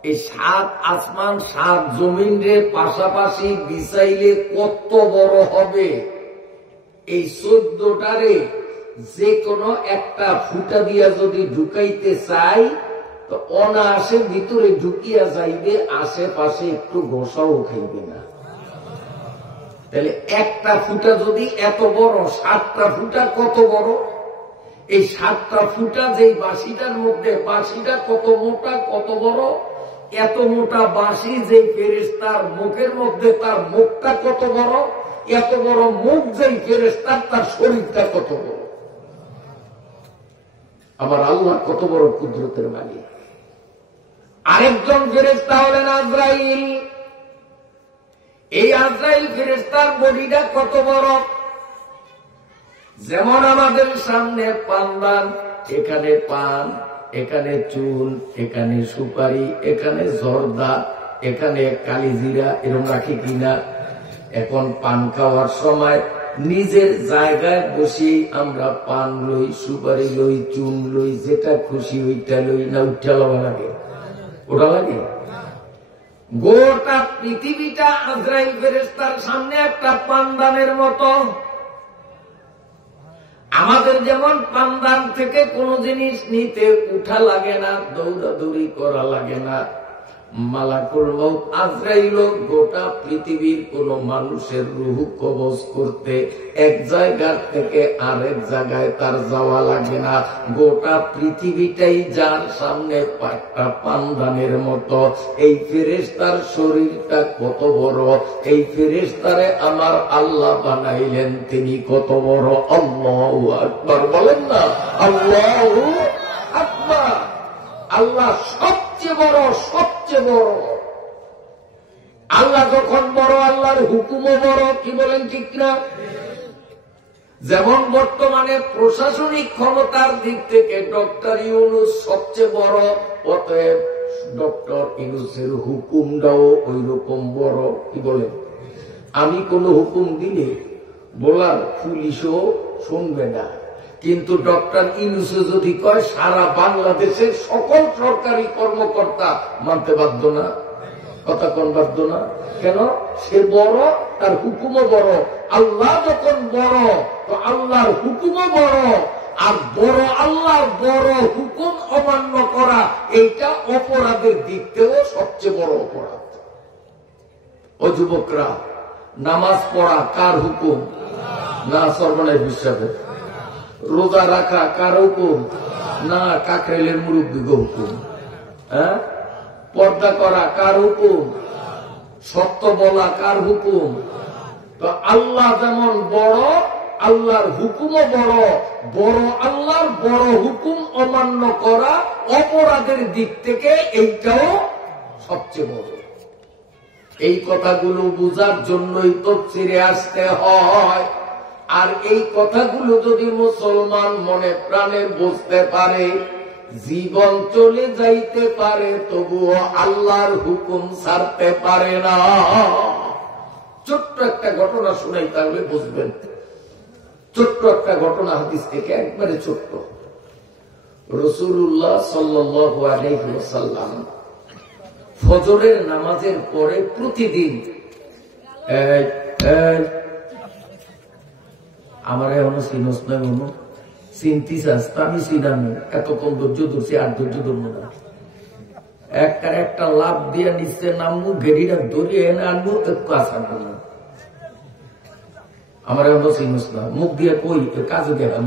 এই 7 আসমান 7 জমিন রে পাশাপাশি বিছাইলে কত বড় হবে। এই 14টারে যে কোনো একটা ফুটা দিয়া যদি ঢুকাইতে চাই তো অনায়াসে ভিতরে ঢুকিয়া যাইবে, আশেপাশে একটু ঘষাও খাইবে না। তাহলে একটা ফুটা যদি এত বড়, 7টা ফুটা কত বড়। এই 7টা ফুটা যে বাঁশিটার মধ্যে, বাঁশিটা কত মোটা কত বড়। এত মোটা বাঁশি যে ফেরেশতার মুখের মধ্যে, তার মুখটা কত বড়। এত বড় মুখ যেই ফেরেশতার, তার শরীরটা কত বড়। আমার আল্লাহ কত বড় কুদরতের মালিক। আরেকজন ফেরেশতা হলেন আজরাইল। এই আজরাইল ফেরেশতার বডিটা কত বড়। যেমন আমাদের সামনে পানদান, এখানে পান, এখানে চুল, এখানে সুপারি, এখানে জর্দা, এখানে কালিজিরা, এরকম রাখি কিনা। এখন পান খাওয়ার সময় নিজের জায়গায় বসে আমরা পান লই, সুপারি লই, চুন লই, যেটা খুশি ওইটা লই না, উঠা লওয়া লাগে, ওটা লাগে। গোটা পৃথিবীটা আজরাইল ফেরেশতার সামনে একটা পানদানের মতো। আমাদের যেমন পানদান থেকে কোনো জিনিস নিতে উঠা লাগে না, দৌড়াদৌড়ি করা লাগে না, মালাকুল মউত আজরাইল গোটা পৃথিবীর কোন মানুষের রূহ কবজ করতে এক জায়গা থেকে আরেক জায়গায় তার যাওয়া লাগে না। গোটা পৃথিবীটাই যার সামনে একটা পানদানের মতো। এই ফেরেশতার শরীরটা কত বড়, এই ফেরেশতারে আমার আল্লাহ বানাইলেন, তিনি কত বড়। আল্লাহু আকবার বলেন না, আল্লাহু আকবার। আল্লাহ সবচেয়ে বড়, সবচেয়ে বড়। আল্লাহ যখন বড়, আল্লাহর হুকুমও বড়। কি বলেন ঠিক না? যেমন বর্তমানে প্রশাসনিক ক্ষমতার দিক থেকে ডক্টর ইউনূস সবচেয়ে বড়, অতএব ডক্টর ইউনূসের হুকুমটাও ওই রকম বড়। কি বলেন? আমি কোন হুকুম দিলে বলার পুলিশও শুনবে না, কিন্তু ডক্টর ইউনূস যদি কয় সারা বাংলাদেশের সকল সরকারি কর্মকর্তা মানতে বাধ্য না, কথা কোন বাধ্য না। কেন? সে বড়, তার হুকুমও বড়। আল্লাহ যখন বড় তো আল্লাহর হুকুমও বড়। আর বড় আল্লাহর বড় হুকুম অমান্য করা, এইটা অপরাধের দিক থেকেও সবচেয়ে বড় অপরাধ। ও যুবকরা, নামাজ পড়া কার হুকুম? না সর্বনাশ বিশ্বাসের। রোজা রাখা কার হুকুম? না কাকরাইলের মুরব্বী হুকুম। হ্যাঁ, পর্দা করা কার হুকুম? সত্য বলা কার হুকুম? তো আল্লাহ যেমন বড়, আল্লাহর হুকুমও বড়। বড় আল্লাহর বড় হুকুম অমান্য করা অপরাধের দিক থেকে এইটাও সবচেয়ে বড়। এই কথাগুলো বোঝার জন্যই তাফসীরে আসতে হয়। আর এই কথাগুলো যদি মুসলমান মনে প্রাণে বুঝতে পারে, জীবন চলে যাইতে পারে, তবুও আল্লাহর হুকুম ছাড়তে পারে না। ছোট্ট একটা ঘটনা শুনাই, তাহলে বুঝবেন। ছোট্ট একটা ঘটনা হাদিস থেকে, একবারে ছোট্ট। রাসূলুল্লাহ সাল্লাল্লাহু আলাইহি ওয়াসাল্লাম ফজরের নামাজের পরে প্রতিদিন, আমার এখনো চিনস না, কোনো চিনতি চাস, আমি চিনামি, এতক্ষণ ধৈর্য ধরছি, আর ধৈর্য ধরবো না। একটা লাভ দিয়ে নিচ্ছে নামবো, গেড়িটা ধরিয়ে এনে আনবো, একটু আসা করবো। আমার এখনো চিনস না, মুখ দিয়ে কই কাজে দেখাম।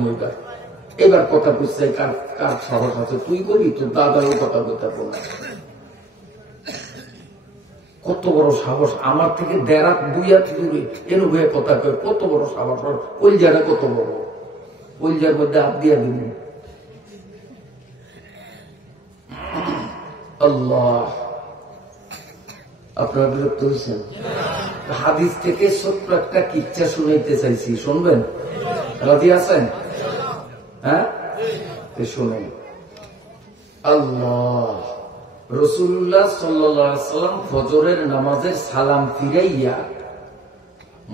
এবার কথা বুঝছে কার কার সাহস আছে, তুই বলি তোর দাদারও কথা বলতে না। কত বড় সাহস, আমার থেকে 1.5 হাত দূরে এর ভয়ে কথা কয়, কত বড় সাহস, কলজাটা কত বড়, কলজার মধ্যে হাত দিয়া দিন। আল্লাহ, আপনারা বিরক্ত হয়েছেন? হাদিস থেকে ছোট্ট একটা কিচ্ছা শুনাইতে চাইছি, শুনবেন? রাজি আছেন? হ্যাঁ, শুনেন। আল্লাহ, রাসূলুল্লাহ সাল্লাল্লাহু আলাইহি ওয়াসাল্লাম ফজরের নামাজের সালাম ফিরাইয়া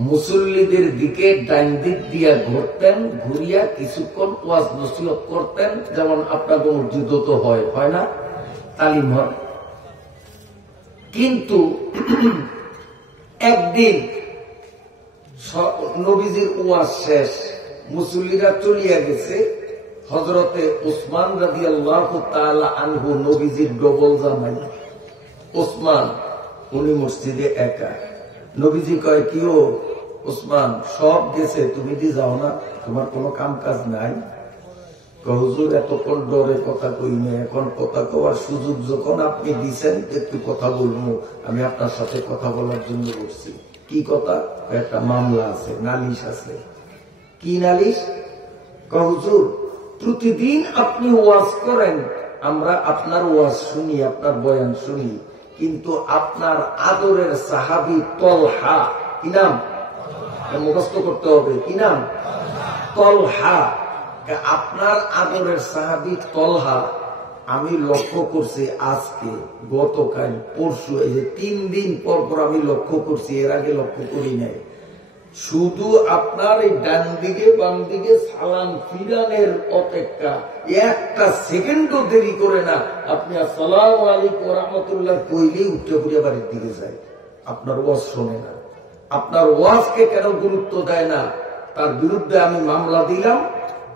মুসল্লিদের দিকে ডাইন দিক দিয়া ঘুরতেন, ঘুরিয়া কিছুক্ষণ ওয়াজ নসিহত করতেন, যেমন আপনার মসজিদ তো হয়, হয় না? তালিম হয়। কিন্তু একদিন নবীজির ওয়াজ শেষ, মুসল্লিরা চলিয়া গেছে, হযরতে উসমান রাদিয়াল্লাহু তাআলা আনহু নবীজির ডবল জামাই উসমান, উনি মসজিদে একা। নবীজি কয়, কি ও উসমান, সব গেছে, তুমি কি যাও না? তোমার কোনো কাম কাজ নাই? হুজুর, এতক্ষণ ডরে কথা কই না, এখন কথা কওয়ার সুযোগ যখন আপনি দিচ্ছেন, একটু কথা বলবো, আমি আপনার সাথে কথা বলার জন্য বসছি। কি কথা? একটা মামলা আছে, নালিশ আছে। কি নালিশ? হুজুর, প্রতিদিন আপনি ওয়াজ করেন, আমরা আপনার ওয়াজ শুনি, আপনার বয়ান শুনি, কিন্তু আপনার আদরের সাহাবী তলহা, কি নাম? মুখস্থ করতে হবে, কি নাম? তলহা। আপনার আদরের সাহাবী তলহা আমি লক্ষ্য করছি আজকে, গতকাল, পরশু, এই যে 3 দিন পর পর আমি লক্ষ্য করছি, এর আগে লক্ষ্য করি নাই। শুধু আপনার এই ডান দিকে বাম দিকে সালাম ফিরানের অপেক্ষা একটা সেকেন্ডও দেরি করে না, আপনি আসসালামু আলাইকুম ওয়া রাহমাতুল্লাহ কইলেই উঠে পড়ে বাড়ির দিকে যায়। আপনার ওয়াজ শোনে না, আপনার ওয়াজকে কেন গুরুত্ব দেয় না? তার বিরুদ্ধে আমি মামলা দিলাম,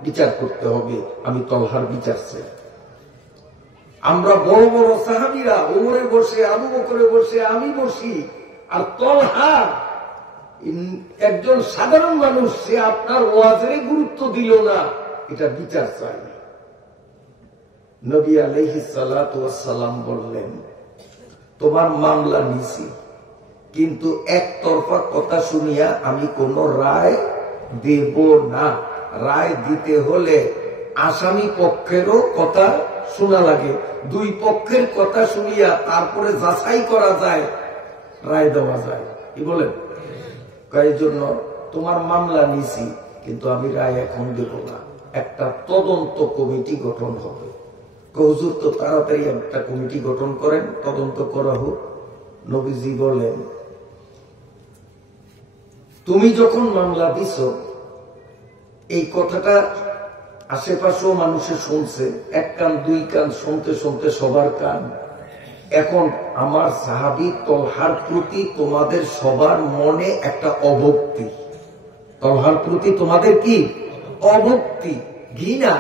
বিচার করতে হবে, আমি তলহার বিচার চাই। আমরা বড় বড় সাহাবীরা ওমরে বসে, আবু বকরে বসে, আমি বসি, আর তলহা একজন সাধারণ মানুষ, সে আপনার ওয়াজের গুরুত্ব দিল না, এটা বিচার চাই। নবী আলাইহিস সালাতু ওয়াস সালাম বললেন, তোমার মামলা নিছি, কিন্তু একতরফা কথা শুনিয়া আমি কোন রায় দেব না। রায় দিতে হলে আসামি পক্ষেরও কথা শোনা লাগে, 2 পক্ষের কথা শুনিয়া তারপরে যাচাই করা যায়, রায় দেওয়া যায়। কি বলেন? এই জন্য তোমার মামলা নিছি, কিন্তু আমি রায় এখন দেব না, একটা তদন্ত কমিটি গঠন হবে। হুজুর, তো তাড়াতাড়ি একটা কমিটি গঠন করেন, তদন্ত করা হোক। নবীজি বলেন, তুমি যখন মামলা দিছ, এই কথাটা আশেপাশেও মানুষে শুনছে, 1 কান 2 কান, শুনতে শুনতে সবার কান। এখন আমার সাহাবী তলহার প্রতি তোমাদের সবার মনে একটা অভক্তি, তলহার প্রতি তোমাদের কি অভক্তি, ঘৃণা।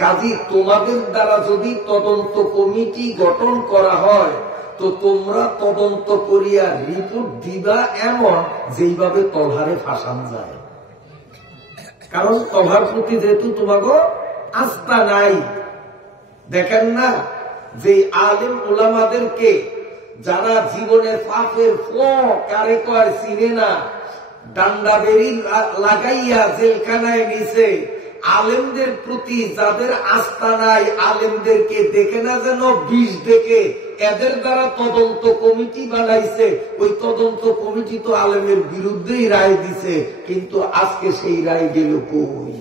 কাজী তোমাদের দ্বারা যদি তদন্ত কমিটি গঠন করা হয়, তো তোমরা তদন্ত করিয়া রিপোর্ট দিবা এমন যেইভাবে তলহারে ফাঁসান যায়। কারণ তলহার প্রতি যেহেতু তোমাকে আস্থা নাই। দেখেন না যে আলেম উলামাদেরকে যারা জীবনে পাপের কারে কয় চিনে না, ডান্ডা বেরি লাগাইয়া জেলখানায় নিছে, আলেমদের প্রতি যাদের আস্থা নাই, আলেমদেরকে দেখে না যেন বিষ দেখে, এদের দ্বারা তদন্ত কমিটি বানাইছে। ওই তদন্ত কমিটি তো আলেমের বিরুদ্ধেই রায় দিছে, কিন্তু আজকে সেই রায় গেল কই?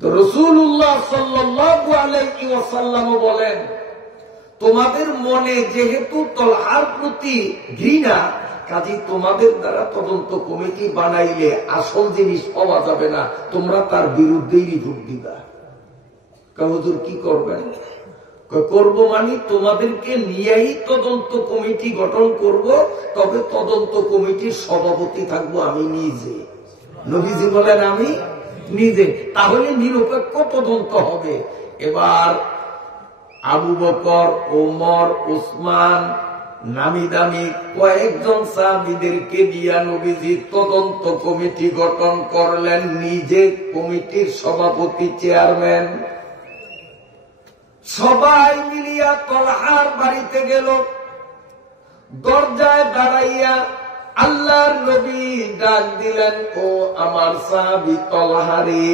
তো রাসূলুল্লাহ সাল্লাল্লাহু আলাইহি ওয়াসাল্লাম বলেন, তোমাদের মনে যেহেতু তলহার প্রতি ঘৃণা, কাজী তোমাদের দ্বারা তদন্ত কমিটি বানাইলে আসল জিনিস পাওয়া যাবে না, তোমরা তার বিরুদ্ধেই রিপোর্ট দিবা। হুজুর কি করবেন? করব মানে তোমাদেরকে নিয়েই তদন্ত কমিটি গঠন করব, তবে তদন্ত কমিটির সভাপতি থাকবো আমি নিজে। নবীজি বলেন আমি নিজে, তাহলে নিরপেক্ষ তদন্ত হবে। এবার আবু বকর, ওমর, উসমান, নামি দামি কয়েকজন সাহাবীদেরকে দিয়া নবীজি তদন্ত কমিটি গঠন করলেন, নিজে কমিটির সভাপতি চেয়ারম্যান। সবাই মিলিয়া তলহার বাড়িতে গেল। দরজায় দাঁড়াইয়া আল্লাহর নবী ডাক দিলেন, ও আমার সাহাবী তলহারে।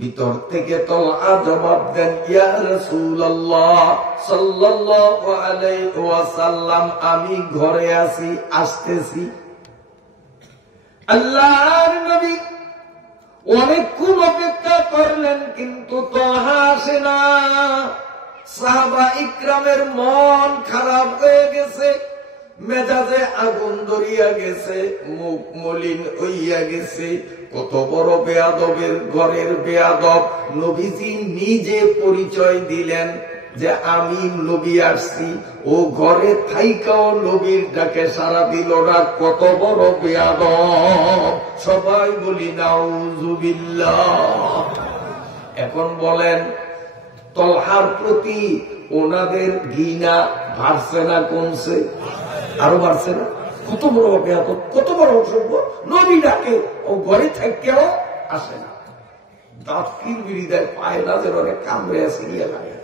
ভিতর থেকে তলহা জবাব দেন, ইয়া রাসূলুল্লাহ সাল্লাল্লাহু আলাইহি ওয়াসাল্লাম, আমি ঘরে আছি, আসতেছি। আল্লাহর নবী অনেকক্ষণ অপেক্ষা করলেন, কিন্তু তলহা আসে না। সাহাবা ইকরামের মন খারাপ হয়ে গেছে, মেজাজে আগুন ধরিয়া গেছে, মুখ মলিন হইয়া গেছে। কত বড় বেয়াদবের ঘরের বেয়াদব। নবীজি নিজে পরিচয় দিলেন যে আমি নবী আসছি। ও ঘরে থাইকাও নবীর ডাকে সাড়া দিল না, কত বড় বেয়াদব। সবাই বলি নাউযুবিল্লাহ। এখন বলেন, তলহার প্রতি ওনাদের ঘৃণা বাড়ছে না কমছে? আরো বাড়ছে না? কত বড় বেয়াদব, কত বড় অসভ্য। নবী ডাকে, ও ঘরে থাকেও আসে না। দাঁত কিরবিরি দেয়, পায়ে নাজের অনেক কামড়ে আছে গিয়ে লাগে।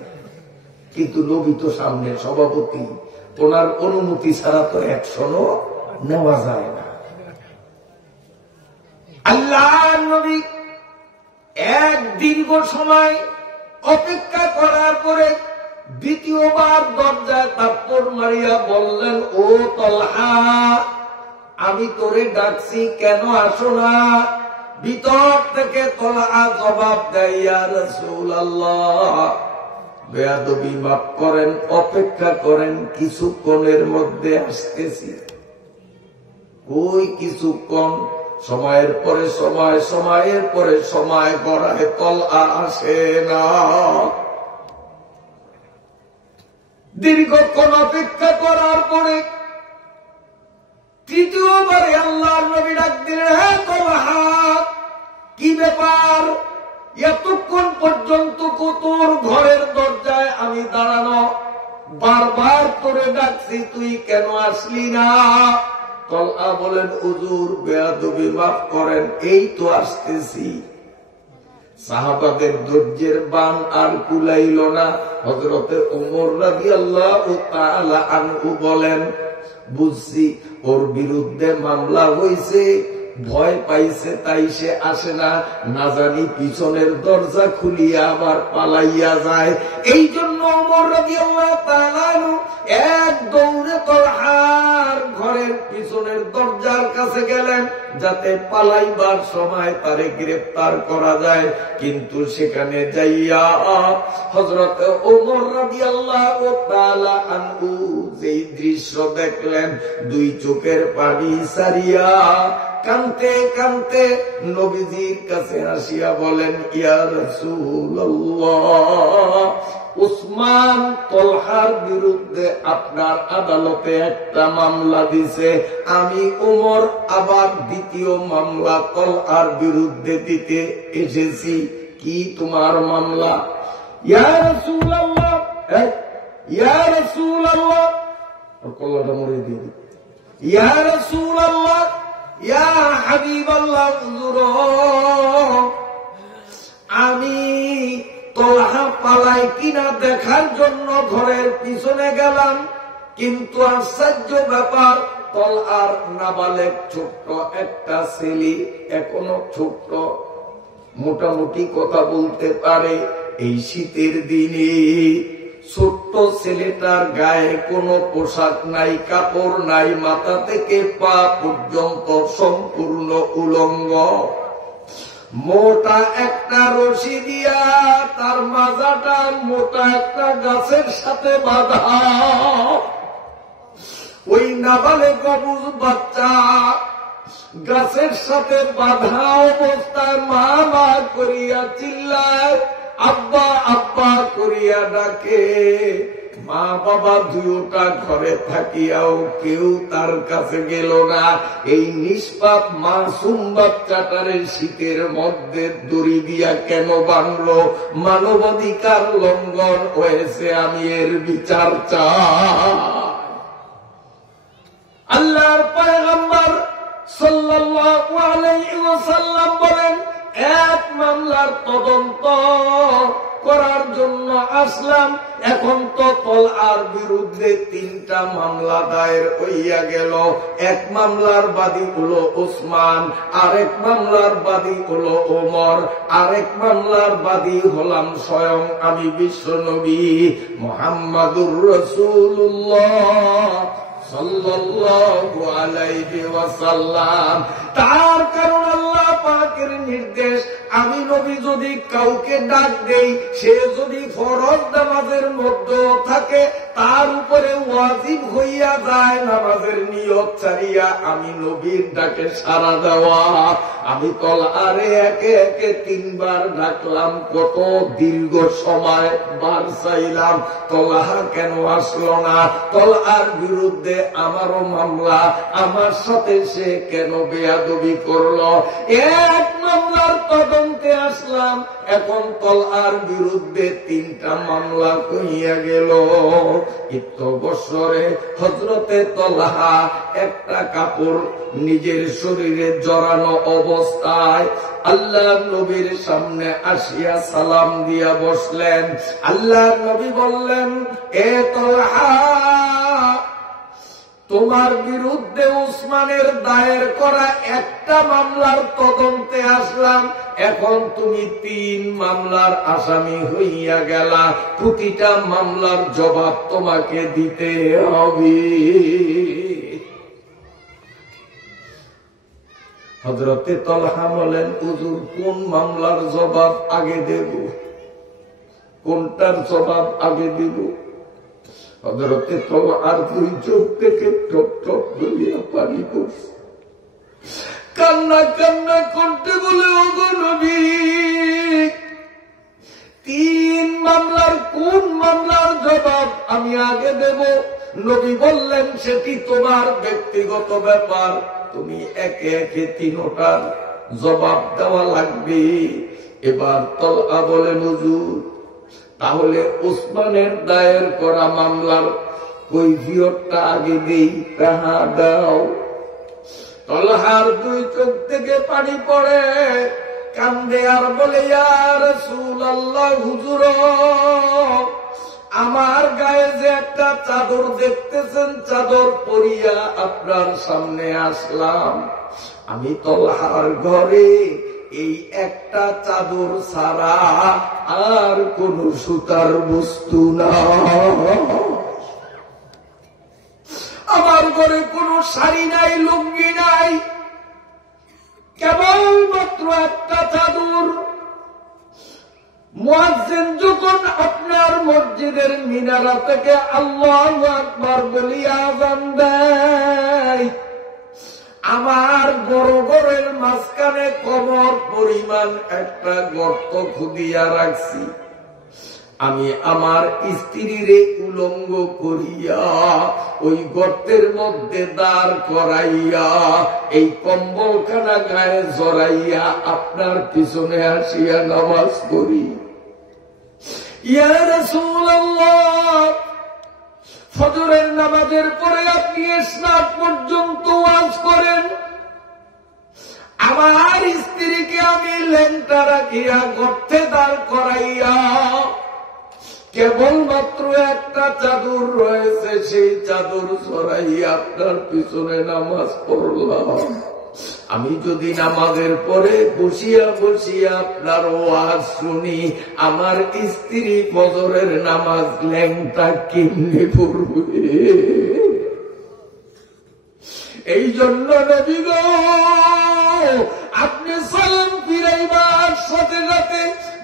কিন্তু নবী তো সামনে সভাপতি, ওনার অনুমতি ছাড়া তো অ্যাকশনও নেওয়া যায় না। আল্লাহর নবী এক দীর্ঘ সময় অপেক্ষা করার পরে দ্বিতীয়বার দরজায় থাপ্পড় মারিয়া বললেন, ও তলহা, আমি তোরে ডাকছি, কেন আসো না? ভিতর থেকে তলহা জবাব দেয়, ইয়া রাসূলুল্লাহ, বেয়াদবি মাফ করেন, অপেক্ষা করেন, কিছুক্ষণের মধ্যে আসতেছি। ওই কিছুক্ষণ, সময়ের পরে সময়, সময়ের পরে সময় গড়ায়, তলহা আসে না। দীর্ঘক্ষণ অপেক্ষা করার পরে তৃতীয়বারে আল্লাহর নবী ডাক দিলেন, হে তলহা, কি ব্যাপার? এতক্ষণ পর্যন্ত তোর ঘরের দরজায় আমি দাঁড়ানো, বারবার তোরে ডাকছি, তুই কেন আসলি না? তলহা বলেন, হুজুর, বেয়াদবি মাফ করেন, এই তো আসতেছি। সাহাবাদের ধৈর্যের বান আর কুলাইল না। হযরতে ওমর রাদিয়াল্লাহু তাআলা আনহু বলেন, বুঝছি ওর বিরুদ্ধে মামলা হয়েছে, ভয় পাইছে, তাই সে আসে না। না জানি পিছনের দরজা খুলিয়া আবার পালাইয়া যায়। এই জন্য ওমর রাদিয়াল্লাহু তাআলা আনহু এক দৌড়ে তলহার ঘরের পিছনের দরজার কাছে গেলেন, যাতে পালাইবার সময় তারে গ্রেফতার করা যায়। কিন্তু সেখানে যাইয়া হযরত ওমর রাদিয়াল্লাহু তাআলা আনহু যেই দৃশ্য দেখলেন, দুই চোখের পানি সারিয়া কানতে কানতে নবীজির কাছে আসিয়া বলেন, ইয়া রাসূলুল্লাহ, উসমান তলহার বিরুদ্ধে আপনার আদালতে একটা মামলা দিছে, আমি ওমর আবার দ্বিতীয় মামলা তলহার বিরুদ্ধে দিতে এসেছি। কি তোমার মামলা? ইয়া রাসূলুল্লাহ, ইয়া রাসূলুল্লাহ, কল্লাটা মরে দিয়ে, ইয়া রাসূলুল্লাহ, ইয়া হাবিবাল্লাহ, হুজুর, আমি তলহা পালাই কিনা দেখার জন্য ঘরের পিছনে গেলাম, কিন্তু আশ্চর্য ব্যাপার, তলহার নাবালেক ছোট্ট একটা ছেলে, এখনো ছোট্ট, মোটামুটি কথা বলতে পারে। এই শীতের দিনে ছোট্ট ছেলেটার গায়ে কোনো পোশাক নাই, কাপড় নাই, মাথা থেকে পা পর্যন্ত সম্পূর্ণ উলঙ্গ। মোটা একটা রশি দিয়া তার মাজাটা মোটা একটা গাছের সাথে বাঁধা। ওই নাবালেক অবুঝ বাচ্চা গাছের সাথে বাঁধা অবস্থায় মা মা করিয়া চিল্লায়, আব্বা আব্বা করিয়া ডাকে। মা বাবা দুইটা ঘরে থাকিয়াও কেউ তার কাছে গেল না। এই নিষ্পাপ মাসুম বাচ্চাটারে শীতের মধ্যে দড়ি দিয়া কেন বাঁধলো? মানবাধিকার লঙ্ঘন হয়েছে, আমি এর বিচার চাই। আল্লাহর পয়গম্বর সাল্লাল্লাহু আলাইহি ওয়াসাল্লাম বলেন, এক মামলার তদন্ত করার জন্য আসলাম, এখন তো তলহার বিরুদ্ধে 3টা মামলা দায়ের হইয়া গেল। এক মামলার বাদী হলো ওসমান, আরেক মামলার বাদী হলো ওমর, আরেক মামলার বাদী হলাম স্বয়ং আমি বিশ্বনবী মুহাম্মাদুর রাসূলুল্লাহ সাল্লাল্লাহু আলাইহি ওয়াসাল্লাম। তার কারণ আল্লাহ পাকের নির্দেশ, আমি নবী যদি কাউকে ডাক দেই, সে যদি ফরজ নামাজের মধ্যে থাকে, তার উপরে ওয়াজিব হইয়া যায় নামাজের নিয়ত ছাড়িয়া আমি নবীর ডাকে সাড়া দেওয়া। আমি তলহারে একে একে 3বার ডাকলাম, কত দীর্ঘ সময় বার চাইলাম, তলহা কেন আসলো না? তলহার বিরুদ্ধে আমারও মামলা, আমার সাথে সে কেন বেয়াদবি করলো? এক মামলার তদন্তে আসলাম, এখন তলহার বিরুদ্ধে 3টা মামলা হইয়া গেল। বছরে হযরতে তলহা একটা কাপড় নিজের শরীরে জড়ানো অবস্থায় আল্লাহর নবীর সামনে আসিয়া সালাম দিয়া বসলেন। আল্লাহর নবী বললেন, এ তলহা, তোমার বিরুদ্ধে উসমানের দায়ের করা একটা মামলার তদন্তে আসলাম, এখন তুমি 3 মামলার আসামি হইয়া গেলা, প্রতিটা মামলার জবাব তোমাকে দিতে হবে। হযরতে তলহা বলেন, হুজুর কোন মামলার জবাব আগে দেব, কোনটার জবাব আগে দেব? হযরতে তলহার 2 চোখ থেকে টপ টপ করিয়া পানি পড়ছে, কান্না কান্না করতে বলে, ওগো নবী, 3 মামলার কোন মামলার জবাব আমি আগে দেব? নবী বললেন, সেটি তোমার ব্যক্তিগত ব্যাপার, তুমি একে একে 3টার জবাব দেওয়া লাগবে। এবার তলহা বলেন, হুজুর, তাহলে উসমানের দায়ের করা মামলার কৈফিয়তটা আগে দেই, তাহা দাও। তলহার 2 চোখ থেকে পানি পড়ে, কান্দে আর বলে, ইয়া রাসূলুল্লাহ, হুজুর, আমার গায়ে যে একটা চাদর দেখতেছেন, চাদর পরিয়া আপনার সামনে আসলাম। আমি তলহার ঘরে এই একটা চাদর ছাড়া আর কোন সুতার বস্তু না, আমার ঘরে কোনো শাড়ি নাই, লুঙ্গি নাই, কেবলমাত্র একটা চাদর। মুয়াজ্জিন যখন আপনার মসজিদের মিনারা থেকে আল্লাহু আকবার বলিয়া আযান দেয়, আমার বড় ঘরের মাঝখানে কোমর পরিমাণ একটা গর্ত খুদিয়া রাখছি। আমি আমার স্ত্রীরে উলঙ্গ করিয়া ওই গর্তের মধ্যে দাঁড় করাইয়া এই কম্বলখানা গায়ে জড়াইয়া আপনার পিছনে আসিয়া নামাজ পড়ি। ইয়া রাসূলুল্লাহ, ফজরের নামাজের পরে আপনি ইশরাক পর্যন্ত ওয়াজ করেন, আমার স্ত্রীকে আমি লেংটা রাখিয়া গর্তে দাঁড় করাইয়া কেবলমাত্র একটা চাদর রয়েছে, সেই চাদর ছড়াইয়া আপনার পিছনে নামাজ পড়লাম। আমি যদি নামাজের পরে বসিয়া বসিয়া আপনার ওয়াজ শুনি, আমার স্ত্রী ফজরের নামাজ ল্যাংটা কেমনে পড়বে? এই জন্য নবী গো, আপনি সালাম ফিরাইবার সাথে সাথে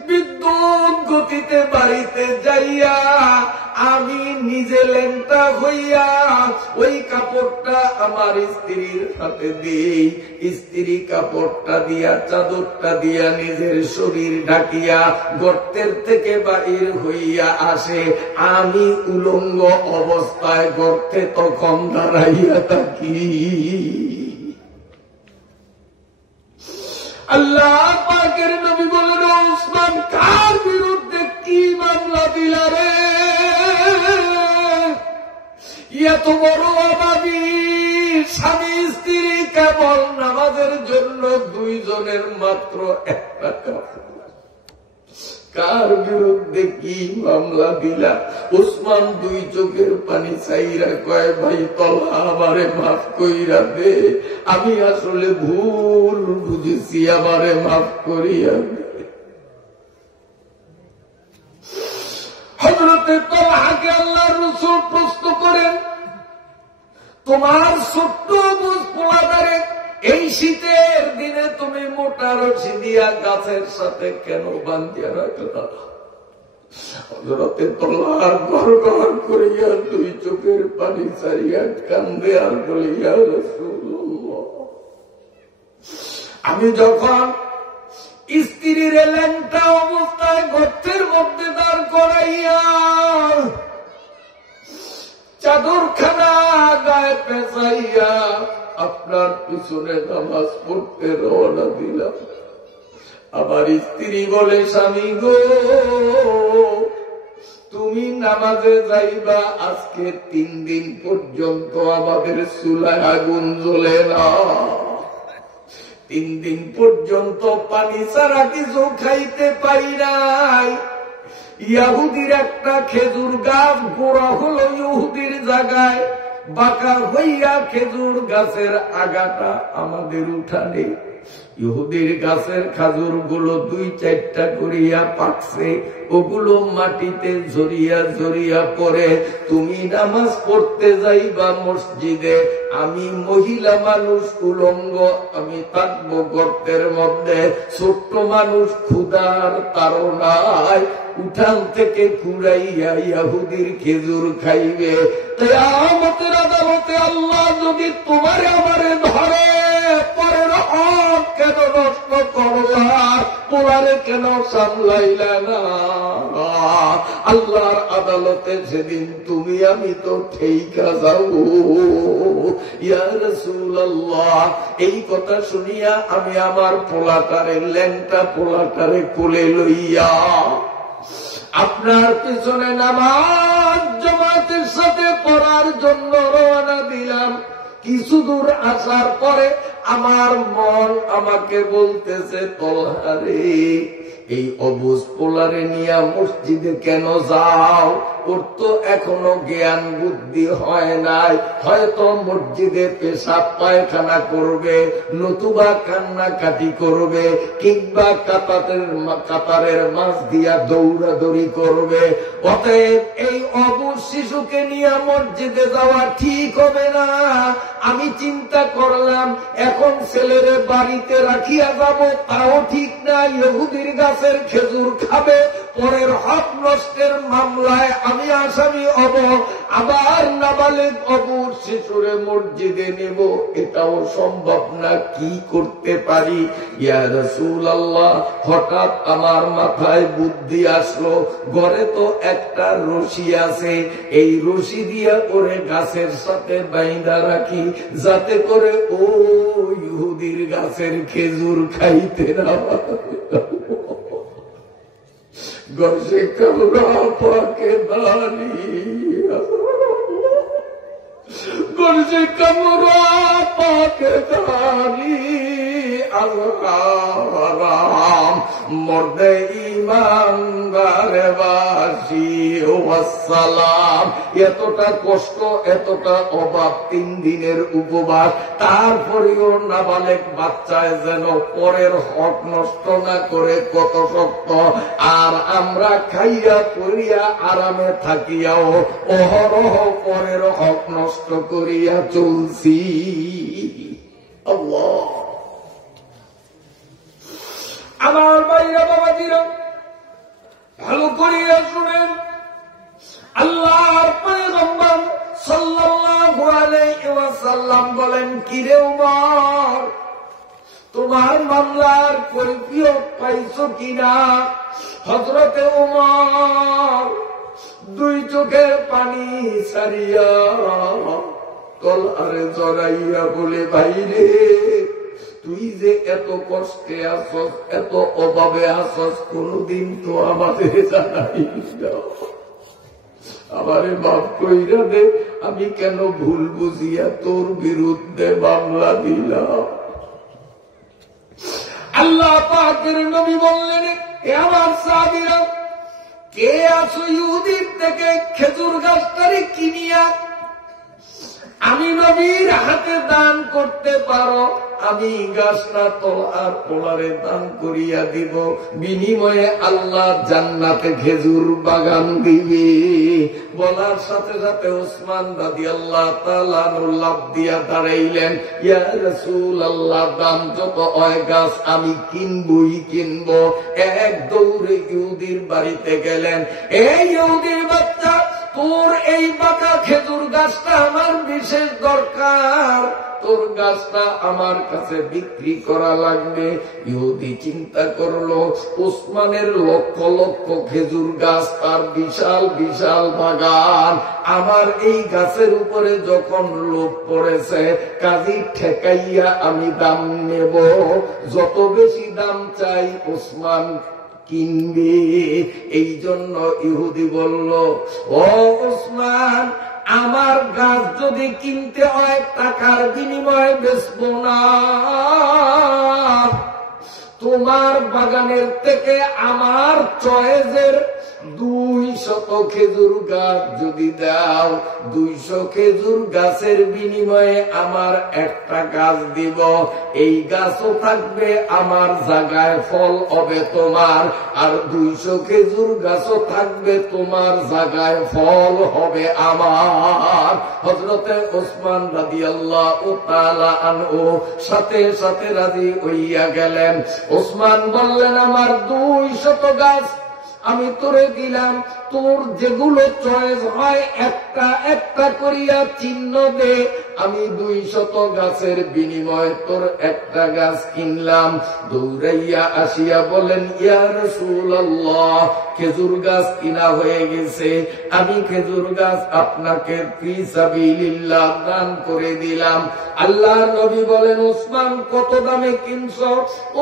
বিদ্যুৎ গতিতে বাড়িতে যাইয়া আমি নিজে ল্যাংটা হইয়া ওই কাপড়টা আমার স্ত্রীর হাতে দিই, স্ত্রী কাপড়টা দিয়া চাদরটা দিয়া নিজের শরীর ঢাকিয়া গর্তের থেকে বাহির হইয়া আসে, আমি উলঙ্গ অবস্থায় গর্তে তখন দাঁড়াইয়া থাকি। আল্লাহ পাকের নবী বলেন, উসমান কার বিরুদ্ধে কি মামলা দিলা রে? এত বড় অবাবি স্বামী স্ত্রী কেবল নামাজের জন্য দুইজনের মাত্র একটা কাপড়, কার বিরুদ্ধে কি মামলা দিলা? উসমান দুই চোখের পানি চাইরা কয়, ভাই তলহা আমারে মাফ কইরা দে, আমি আসলে ভুল বুঝেছি, আমারে মাফ করিয়া দে। হযরতে তলহাকে আল্লাহর রাসূল প্রশ্ন করেন, তোমার ছোট্ট বুঝ পোলাদারে এই শীতের দিনে তুমি মোটা রশি দিয়া গাছের সাথে কেন বান্ধিয়া রাখলা? হযরতে তলহা গড় গড় করিয়া দুই চোখের পানি ছাড়িয়া কান্দে আর বলে, ইয়া রাসূলুল্লাহ, আমি যখন স্ত্রীর ল্যাংটা অবস্থায় গর্তের মধ্যে দাঁড় করাইয়া চাদরখানা গায়ে পেঁচাইয়া আপনার পিছনে নামাজ পড়তে রওনা দিলাম, আমার স্ত্রী বলে, স্বামী গো, তুমি নামাজে যাইবা, আজকে 3 দিন পর্যন্ত আমাদের চুলায় আগুন জ্বলে না, 3 দিন পর্যন্ত পানি ছাড়া কিছু খাইতে পাই নাই। ইহুদির একটা খেজুর গাছ গোড়া হলো ইহুদির জায়গায়, বাঁকা হইয়া খেজুর গাছের আগাটা আমাদের উঠানে। ইহুদির গাছের খাজুর গুলো 2-4টা করিয়া পাকছে, ওগুলো মাটিতে ঝরিয়া ঝরিয়া পড়ে। তুমি নামাজ পড়তে যাইবা মসজিদে, আমি মহিলা মানুষ উলঙ্গ, আমি থাকবো গর্তের মধ্যে, ছোট্ট মানুষ ক্ষুধার তাড়নায় উঠান থেকে কুড়াইয়া ইহুদির খেজুর খাইবে। কিয়ামতের আদালতে আল্লাহ যদি তোমারে আমারে ধরে, পরের হক কেন নষ্ট করলা, তোমারে কেন সামলাইলা না? আল্লাহর আদালতে সেদিন তুমি আমি তো ঠেইকা যাও। ইয়া রাসূলুল্লাহ, এই কথা শুনিয়া আমি আমার পোলাটারে, ল্যাংটা পোলাটারে কোলে লইয়া আপনার পিছনে নামাজ জামাতের সাথে পড়ার জন্য রওনা দিলাম। কিছু দূর আসার পরে আমার মন আমাকে বলতেছে, তলহা রে, এই অবুজ পোলারে নিয়ে মসজিদে কেন যাও? ওর তো এখনো জ্ঞান বুদ্ধি হয় নাই, হয়তো মসজিদে পেশাব পায়খানা করবে, নতুবা কান্নাকাটি করবে, কিংবা কাতারের মাছ দিয়া দৌড়াদৌড়ি করবে। অতএব এই অবুজ শিশুকে নিয়ে মসজিদে যাওয়া ঠিক হবে না। আমি চিন্তা করলাম, এখন ছেলেরে বাড়িতে রাখিয়া যাব তাও ঠিক না, ইহুদির গাছের খেজুর খাবে, পরের হক নষ্টের মামলায় আমি আসামি হব, আবার নাবালেগ অবুজ শিশুরে মসজিদে নেব, এটাও সম্ভব না। কি করতে পারি? ইয়া রাসূলুল্লাহ, হঠাৎ আমার মাথায় বুদ্ধি আসলো, ঘরে তো একটা রশি আছে, এই রশি দিয়া করে গাছের সাথে বাইন্ধা রাখি, যাতে করে ও ইহুদির গাছের খেজুর খাইতে না। গর্ষে কামরা পাকে দাঁড়িয়ে, গর্ষে কামরা পাকে দাঁড়িয়ে, আল্লাহ মর্দে ইমানদারে বাসি ওয়াসসালাম। এতটা কষ্ট, এতটা অভাব, 3 দিনের উপবাস, তারপরেও নাবালেক বাচ্চায় যেন পরের হক নষ্ট না করে কত শক্ত। আর আমরা খাইয়া পড়িয়া আরামে থাকিয়াও অহরহ পরের হক নষ্ট করিয়া চলছি। আল্লাহ, আমার ভাইরা বাবাজিরা ভালো করিয়া শুনেন, আল্লাহর পয়গম্বর সাল্লাল্লাহু আলাইহি ওয়াসাল্লাম বলেন, কিরে উমর, তোমার মামলার কৈফিয়ত পাইছো কিনা? হযরতে উমর 2 চোখের পানি ছাড়িয়া তলহারে জড়াইয়া বলে, ভাই রে, তুই যে এত কষ্টে আসস, এত অভাবে আসস, কোনদিন তো আমাদের জানাই না, আমারে মাফ কইরা দে, আমি কেন ভুল বুঝিয়া তোর বিরুদ্ধে মামলা দিলাম। আল্লাহ পাকের নবী বললেন, এ আমার সাহাবীরা, কে আছো ইহুদির থেকে খেজুর গাছটারে কিনিয়া আমি নবীর হাতে দান করতে পারো, আমি গাছটা তোমার ওনারে দান করিয়া দিব, বিনিময়ে আল্লাহ জান্নাতে খেজুর বাগান দিবে। বলার সাথে সাথে ওসমান রাদিয়াল্লাহু তাআলা লাফ দিয়া দাঁড়াইলেন, ইয়া রাসূলুল্লাহ, দাম যত হয় গাছ আমি কিনবই কিনবো। এক দৌড়ে ইহুদির বাড়িতে গেলেন, এই ইহুদির বাচ্চা, তোর এই বাঁকা খেজুর গাছটা আমার বিশেষ দরকার, তোর গাছটা আমার কাছে বিক্রি করা লাগবে। ইহুদি চিন্তা করলো, ওসমানের লক্ষ লক্ষ খেজুর গাছ, তার বিশাল বিশাল বাগান, আমার এই গাছের উপরে যখন লোভ পড়েছে, কাজী ঠেকাইয়া আমি দাম নেব, যত বেশি দাম চাই ওসমান কিনবে। এই জন্য ইহুদি বলল, ও ওসমান, আমার গাছ যদি কিনতে হয় টাকার বিনিময়ে বেচবো না, তোমার বাগানের থেকে আমার চয়েসের 200 খেজুর গাছ যদি দাও, 200 খেজুর গাছের বিনিময়ে আমার একটা গাছ দিব, এই গাছও থাকবে আমার জায়গায়, ফল হবে তোমার, আর 200 খেজুর গাছও থাকবে তোমার জায়গায়, ফল হবে আমার। হযরতে ওসমান রাদিয়াল্লাহু তাআলা আনহু সাথে সাথে রাজি হইয়া গেলেন। ওসমান বললেন, আমার 200 গাছ আমি তোরে দিলাম, তোর যেগুলো চয়েস হয় একটা একটা করিয়া চিহ্ন দে, আমি 200 গাছের বিনিময়ে তোর একটা গাছ কিনলাম। দৌড়াইয়া আসিয়া বলেন, ইয়া রাসূলুল্লাহ, খেজুর গাছ কিনা হয়ে গেছে, আমি খেজুর গাছ আপনাকে ফি সাবিলিল্লাহ দান করে দিলাম। আল্লাহর নবী বলেন, ওসমান কত দামে কিনছো?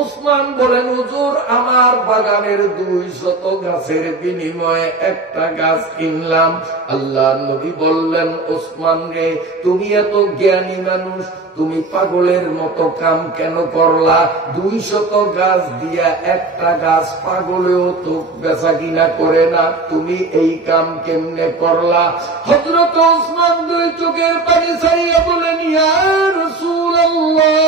ওসমান বলেন, হুজুর, আমার বাগানের 200 গাছের বিনিময়ে একটা গাছ কিনলাম। আল্লাহর নবী বললেন, ওসমান রে, তুমি এত জ্ঞানী মানুষ, তুমি পাগলের মতো কাম কেন করলা? 200 গাছ দিয়া একটা গাছ পাগলেও তো বেচা কিনা করে না, তুমি এই কাম কেমনে করলা? হযরত ওসমান 2 চোখের পানি ছাড়িয়া বলেন, ইয়া রাসূলুল্লাহ,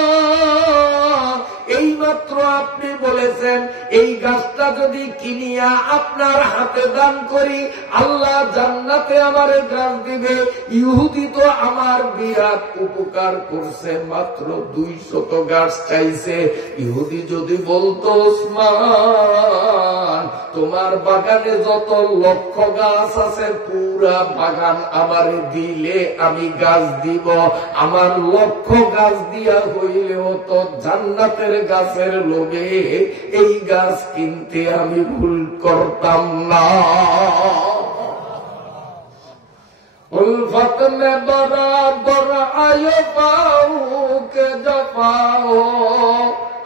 এইমাত্র আপনি বলেছেন এই গাছটা যদি কিনিয়া আপনার হাতে দান করি, আল্লাহ জান্নাতে আমারে গাছ দিবে। ইহুদি তো আমার বিরাট উপকার করছে, মাত্র 200 গাছ চাইছে। ইহুদি যদি বলতো, ওসমান, তোমার বাগানে যত লক্ষ গাছ আছে, পুরা বাগান আমারে দিলে আমি গাছ দিব, আমার লক্ষ গাছ দিয়া হইলেও তো জান্নাতের গাছের লোভে এই গাছ কিনতে আমি ভুল করতাম না। उल्फत में बराबर आयो पाओ के जपाओ,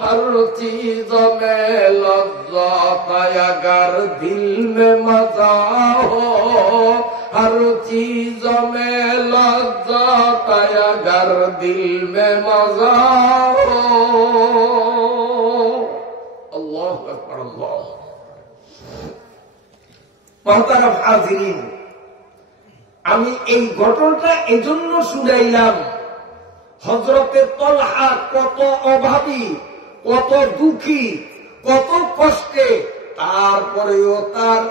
हर चीज में लज्जत अगर दिल में मजा हो, हर चीज में लज्जत अगर दिल में मजा हो। अल्लाह अकबर, अल्लाह। मोहतरम हाजिरीन, আমি এই ঘটনাটা এজন্য শুনাইলাম, হযরতে তলহা কত অভাবী, কত দুঃখী, কত কষ্টে, তারপরেও তার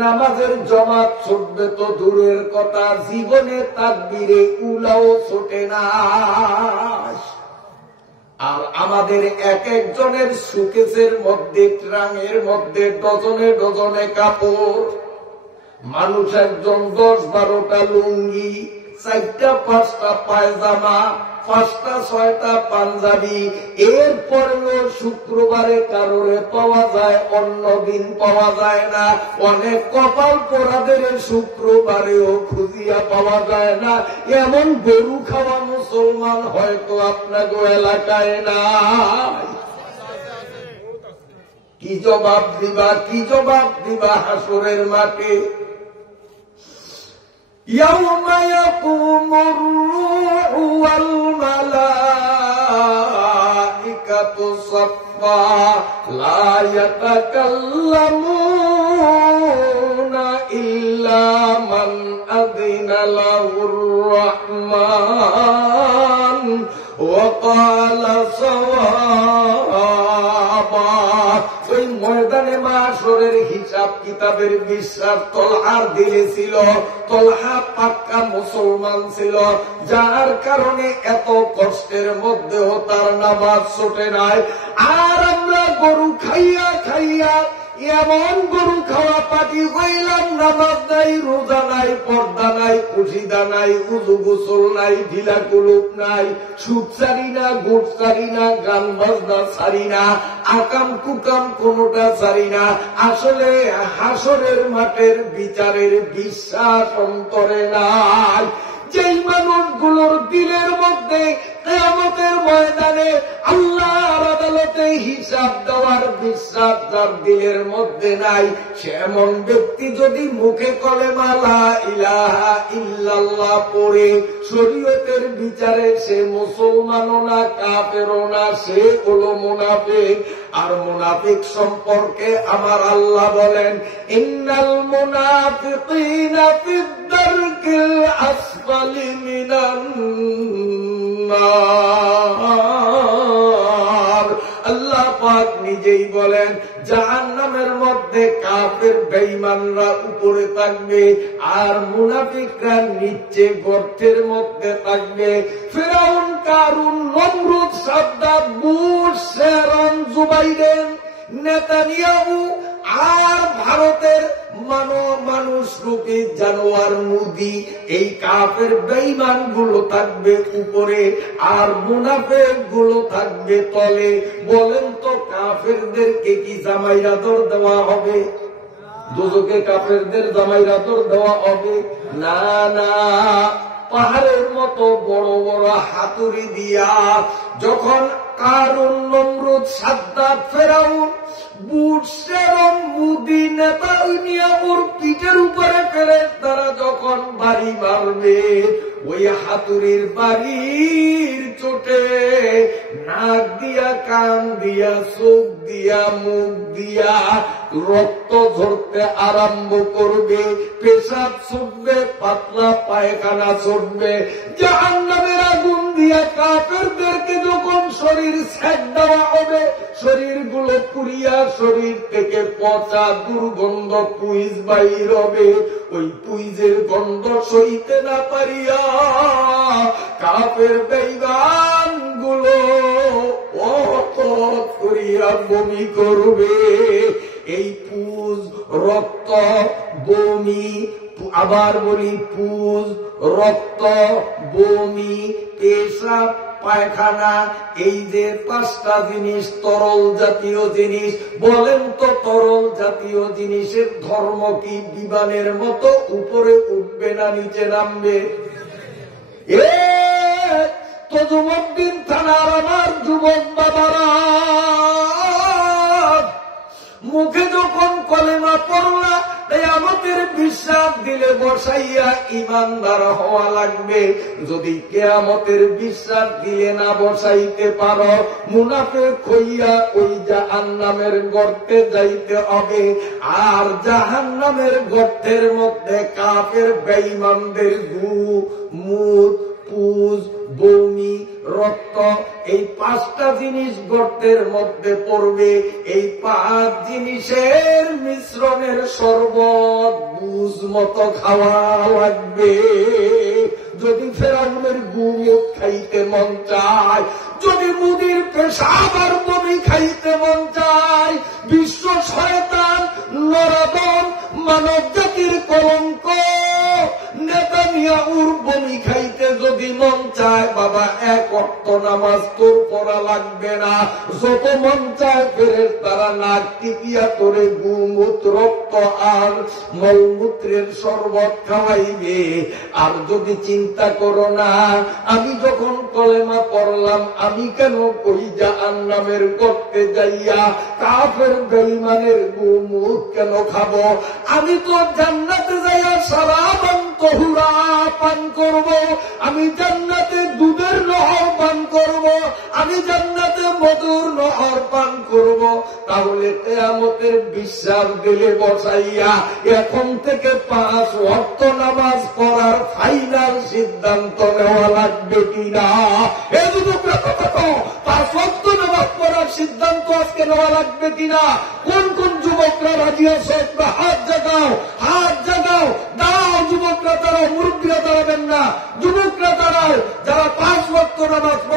নামাজের জমাত ছুটবে তো দূরের কথা, জীবনে তাকবীরে উলাও ছোটে না। আর আমাদের এক একজনের সুকেসের মধ্যে, ট্রাঙের মধ্যে ডজনে ডজনে কাপড়, মানুষ একজন 10-12টা লুঙ্গি, 4টা-5টা পায়জামা, 5টা-6টা পাঞ্জাবি, এরপরেও শুক্রবারে কারোরে পাওয়া যায়, অন্য দিন পাওয়া যায় না। অনেক কপাল পোড়াদের শুক্রবারেও খুঁজিয়া পাওয়া যায় না। এমন গরু খাওয়া মুসলমান হয়তো আপনাকে এলাকায় না। কি জবাব দিবা, কি জবাব দিবা হাসরের মাঠে? ইয়াউমা ইয়াকুমুর রূহু ওয়াল মালাইকাতু সাফফা লা ইয়াতাকাল্লামুনা ইল্লা মান আযিনা লাহুর রাহমান ওয়া ক্বালা সাওয়াবা। ওই ময়দানে মাশরের হিসাব কিতাবের বিশ্বাস তলহার দিলে ছিল। তলহা পাক্কা মুসলমান ছিল, যার কারণে এত কষ্টের মধ্যেও তার নামাজ ছোটে নাই। আর আমরা গরু খাইয়া খাইয়া এমন গরু খাওয়া পাটি হইলাম, নামাজ নাই, রোজা নাই, পর্দা নাই, কুশিদা নাই, উজু গোসল নাই, ঢিলা কুলুপ নাই, সুখ ছাড়ি না, গুট ছাড়ি না, গান বাজনা ছাড়ি না, আকাম কুকাম কোনটা ছাড়ি না। আসলে হাসরের মাঠের বিচারের বিশ্বাস অন্তরে নাই। যেই মানুষগুলোর দিলের মধ্যে কিয়ামতের ময়দানে আল্লাহর আদালতে হিসাব দেওয়ার বিশ্বাস যার দিলের মধ্যে নাই, সে এমন ব্যক্তি যদি মুখে কলেমা লা ইলাহা ইল্লাল্লাহ পড়ে শরীয়তের বিচারে সে মুসলমানও না, কাফেরও না, সে হলো মুনাফিক। আর মুনাফিক সম্পর্কে আমার আল্লাহ বলেন, ইন্নাল মুনাফিকিনা ফিদ দারকিল আসফালি মিনান নার। আল্লাহ পাক নিজেই বলেন, জাহান্নামের মধ্যে কাফের বেঈমানরা উপরে থাকবে আর মুনাফিকরা নিচে গর্তের মধ্যে থাকবে। ফিরআউন, কারুন, নমরুদ, সাদ্দাত, বুশ, শেরন, জুবাইর, নেতানিয়াহু আর ভারতের মানুষ রূপী জানোয়ার মুদি, এই কাফের বেঈমান গুলো থাকবে উপরে আর মুনাফিক গুলো থাকবে তলে। বলেন তো কাফেরদেরকে কি জামাই আদর দেওয়া হবে? দোজখে কাফেরদের জামাই আদর দেওয়া হবে না? না, পাহাড়ের মতো বড় বড় হাতুড়ি দিয়া যখন কারুন, নমরুদ, সাদ্দাত, ফেরাউন, বুশ, শেরন, মুদি, নেতানিয়াহুর পিঠের উপরে ফেরেশতারা যখন বাড়ি মারবে, ওই হাতুড়ির বাড়ির চোটে নাক দিয়া, কান দিয়া, চোখ দিয়া, মুখ দিয়া রক্ত ঝরতে আরম্ভ করবে, পেশাব ছুটবে, পাতলা পায়খানা ছুটবে। জাহান্নামের আগুন দিয়া কাফেরদেরকে যখন শরীর ছেদ দেওয়া হবে, শরীরগুলো পুড়িয়া শরীর থেকে পচা দুর্গন্ধ পুইজ বাইর হবে। ওই পুইজের গন্ধ সইতে না পারিয়া কাফের বেঈমান গুলো করিয়া বমি করবে। এই পুজ, রক্ত, বমি, আবার বলি পুজ, রক্ত, বমি, পেশাব, পায়খানা, এই যে পাঁচটা জিনিস তরল জাতীয় জিনিস। বলেন তো তরল জাতীয় জিনিসের ধর্ম কি বিমানের মতো উপরে উঠবে না নিচে নামবে? তো যুবকদিন থানার আমার যুবক বাবারা, মুখে যখন কলেমা পড়লা, তাই আমাদের বিশ্বাস দিলে বসাইয়া ইমানদার হওয়া লাগবে। যদি কিয়ামতের বিশ্বাস দিলে না বসাইতে পারো, মুনাফিক হইয়া ওই জাহান্নামের গর্তে যাইতে হবে। আর জাহান্নামের গর্তের মধ্যে কাফের বেঈমানদের গু, মুত, পুজ, বমি, রক্ত, এই পাঁচটা জিনিস গর্তের মধ্যে পড়বে। এই পাঁচ জিনিসের মিশ্রণের শরবত বুঝ মতো খাওয়া লাগবে। যদি ফেরাউনের গুমুত খাইতে মন চায়, যদি মুদির পেশাব আর বমি খাইতে মন চায়, বিশ্ব শয়তান, নরাবন, মানব জাতির কলঙ্ক নেতানিয়াহুর বমি খাইতে যদি মন চায়, বাবা এক ওয়াক্ত নামাজ তোর পড়া লাগবে না। যত মন চায় ফেরেশতারা নাক টিপিয়া করে গুমুত, রক্ত আর মলমূত্রের শরবত খাওয়াইবে। আর যদি চিন্তা করো না, আমি যখন কলেমা পড়লাম, আমি কেন ওই জাহান্নামের গর্তে যাইয়া কাফের বেঈমানের গুমুত কেন খাবো? আমি তো জান্নাতে যাইয়া সালামান তহুরা পান করব, আমি জান্নাতে দুধের নহর পান করব, আমি জান্নাতে মধুর নহর পান করব। তাহলে কিয়ামতের বিশ্বাস দিলে বসাইয়া এখন থেকে 5 ওয়াক্ত নামাজ পড়ার ফাইনাল সিদ্ধান্ত নেওয়া লাগবে কিনা? এই যুবকরা কথা কও, 5 ওয়াক্ত নামাজ পড়ার সিদ্ধান্ত আজকে নেওয়া লাগবে কিনা? কোন কোন যুবকরা রাজি আছে? হাত জাগাও, হাত জাগাও, দাও যুবকরা, তারা মুরব্বীরা দাঁড়াবেন না, যুবকরা দাঁড়াও যারা 5 ওয়াক্ত নামাজ পড়ে।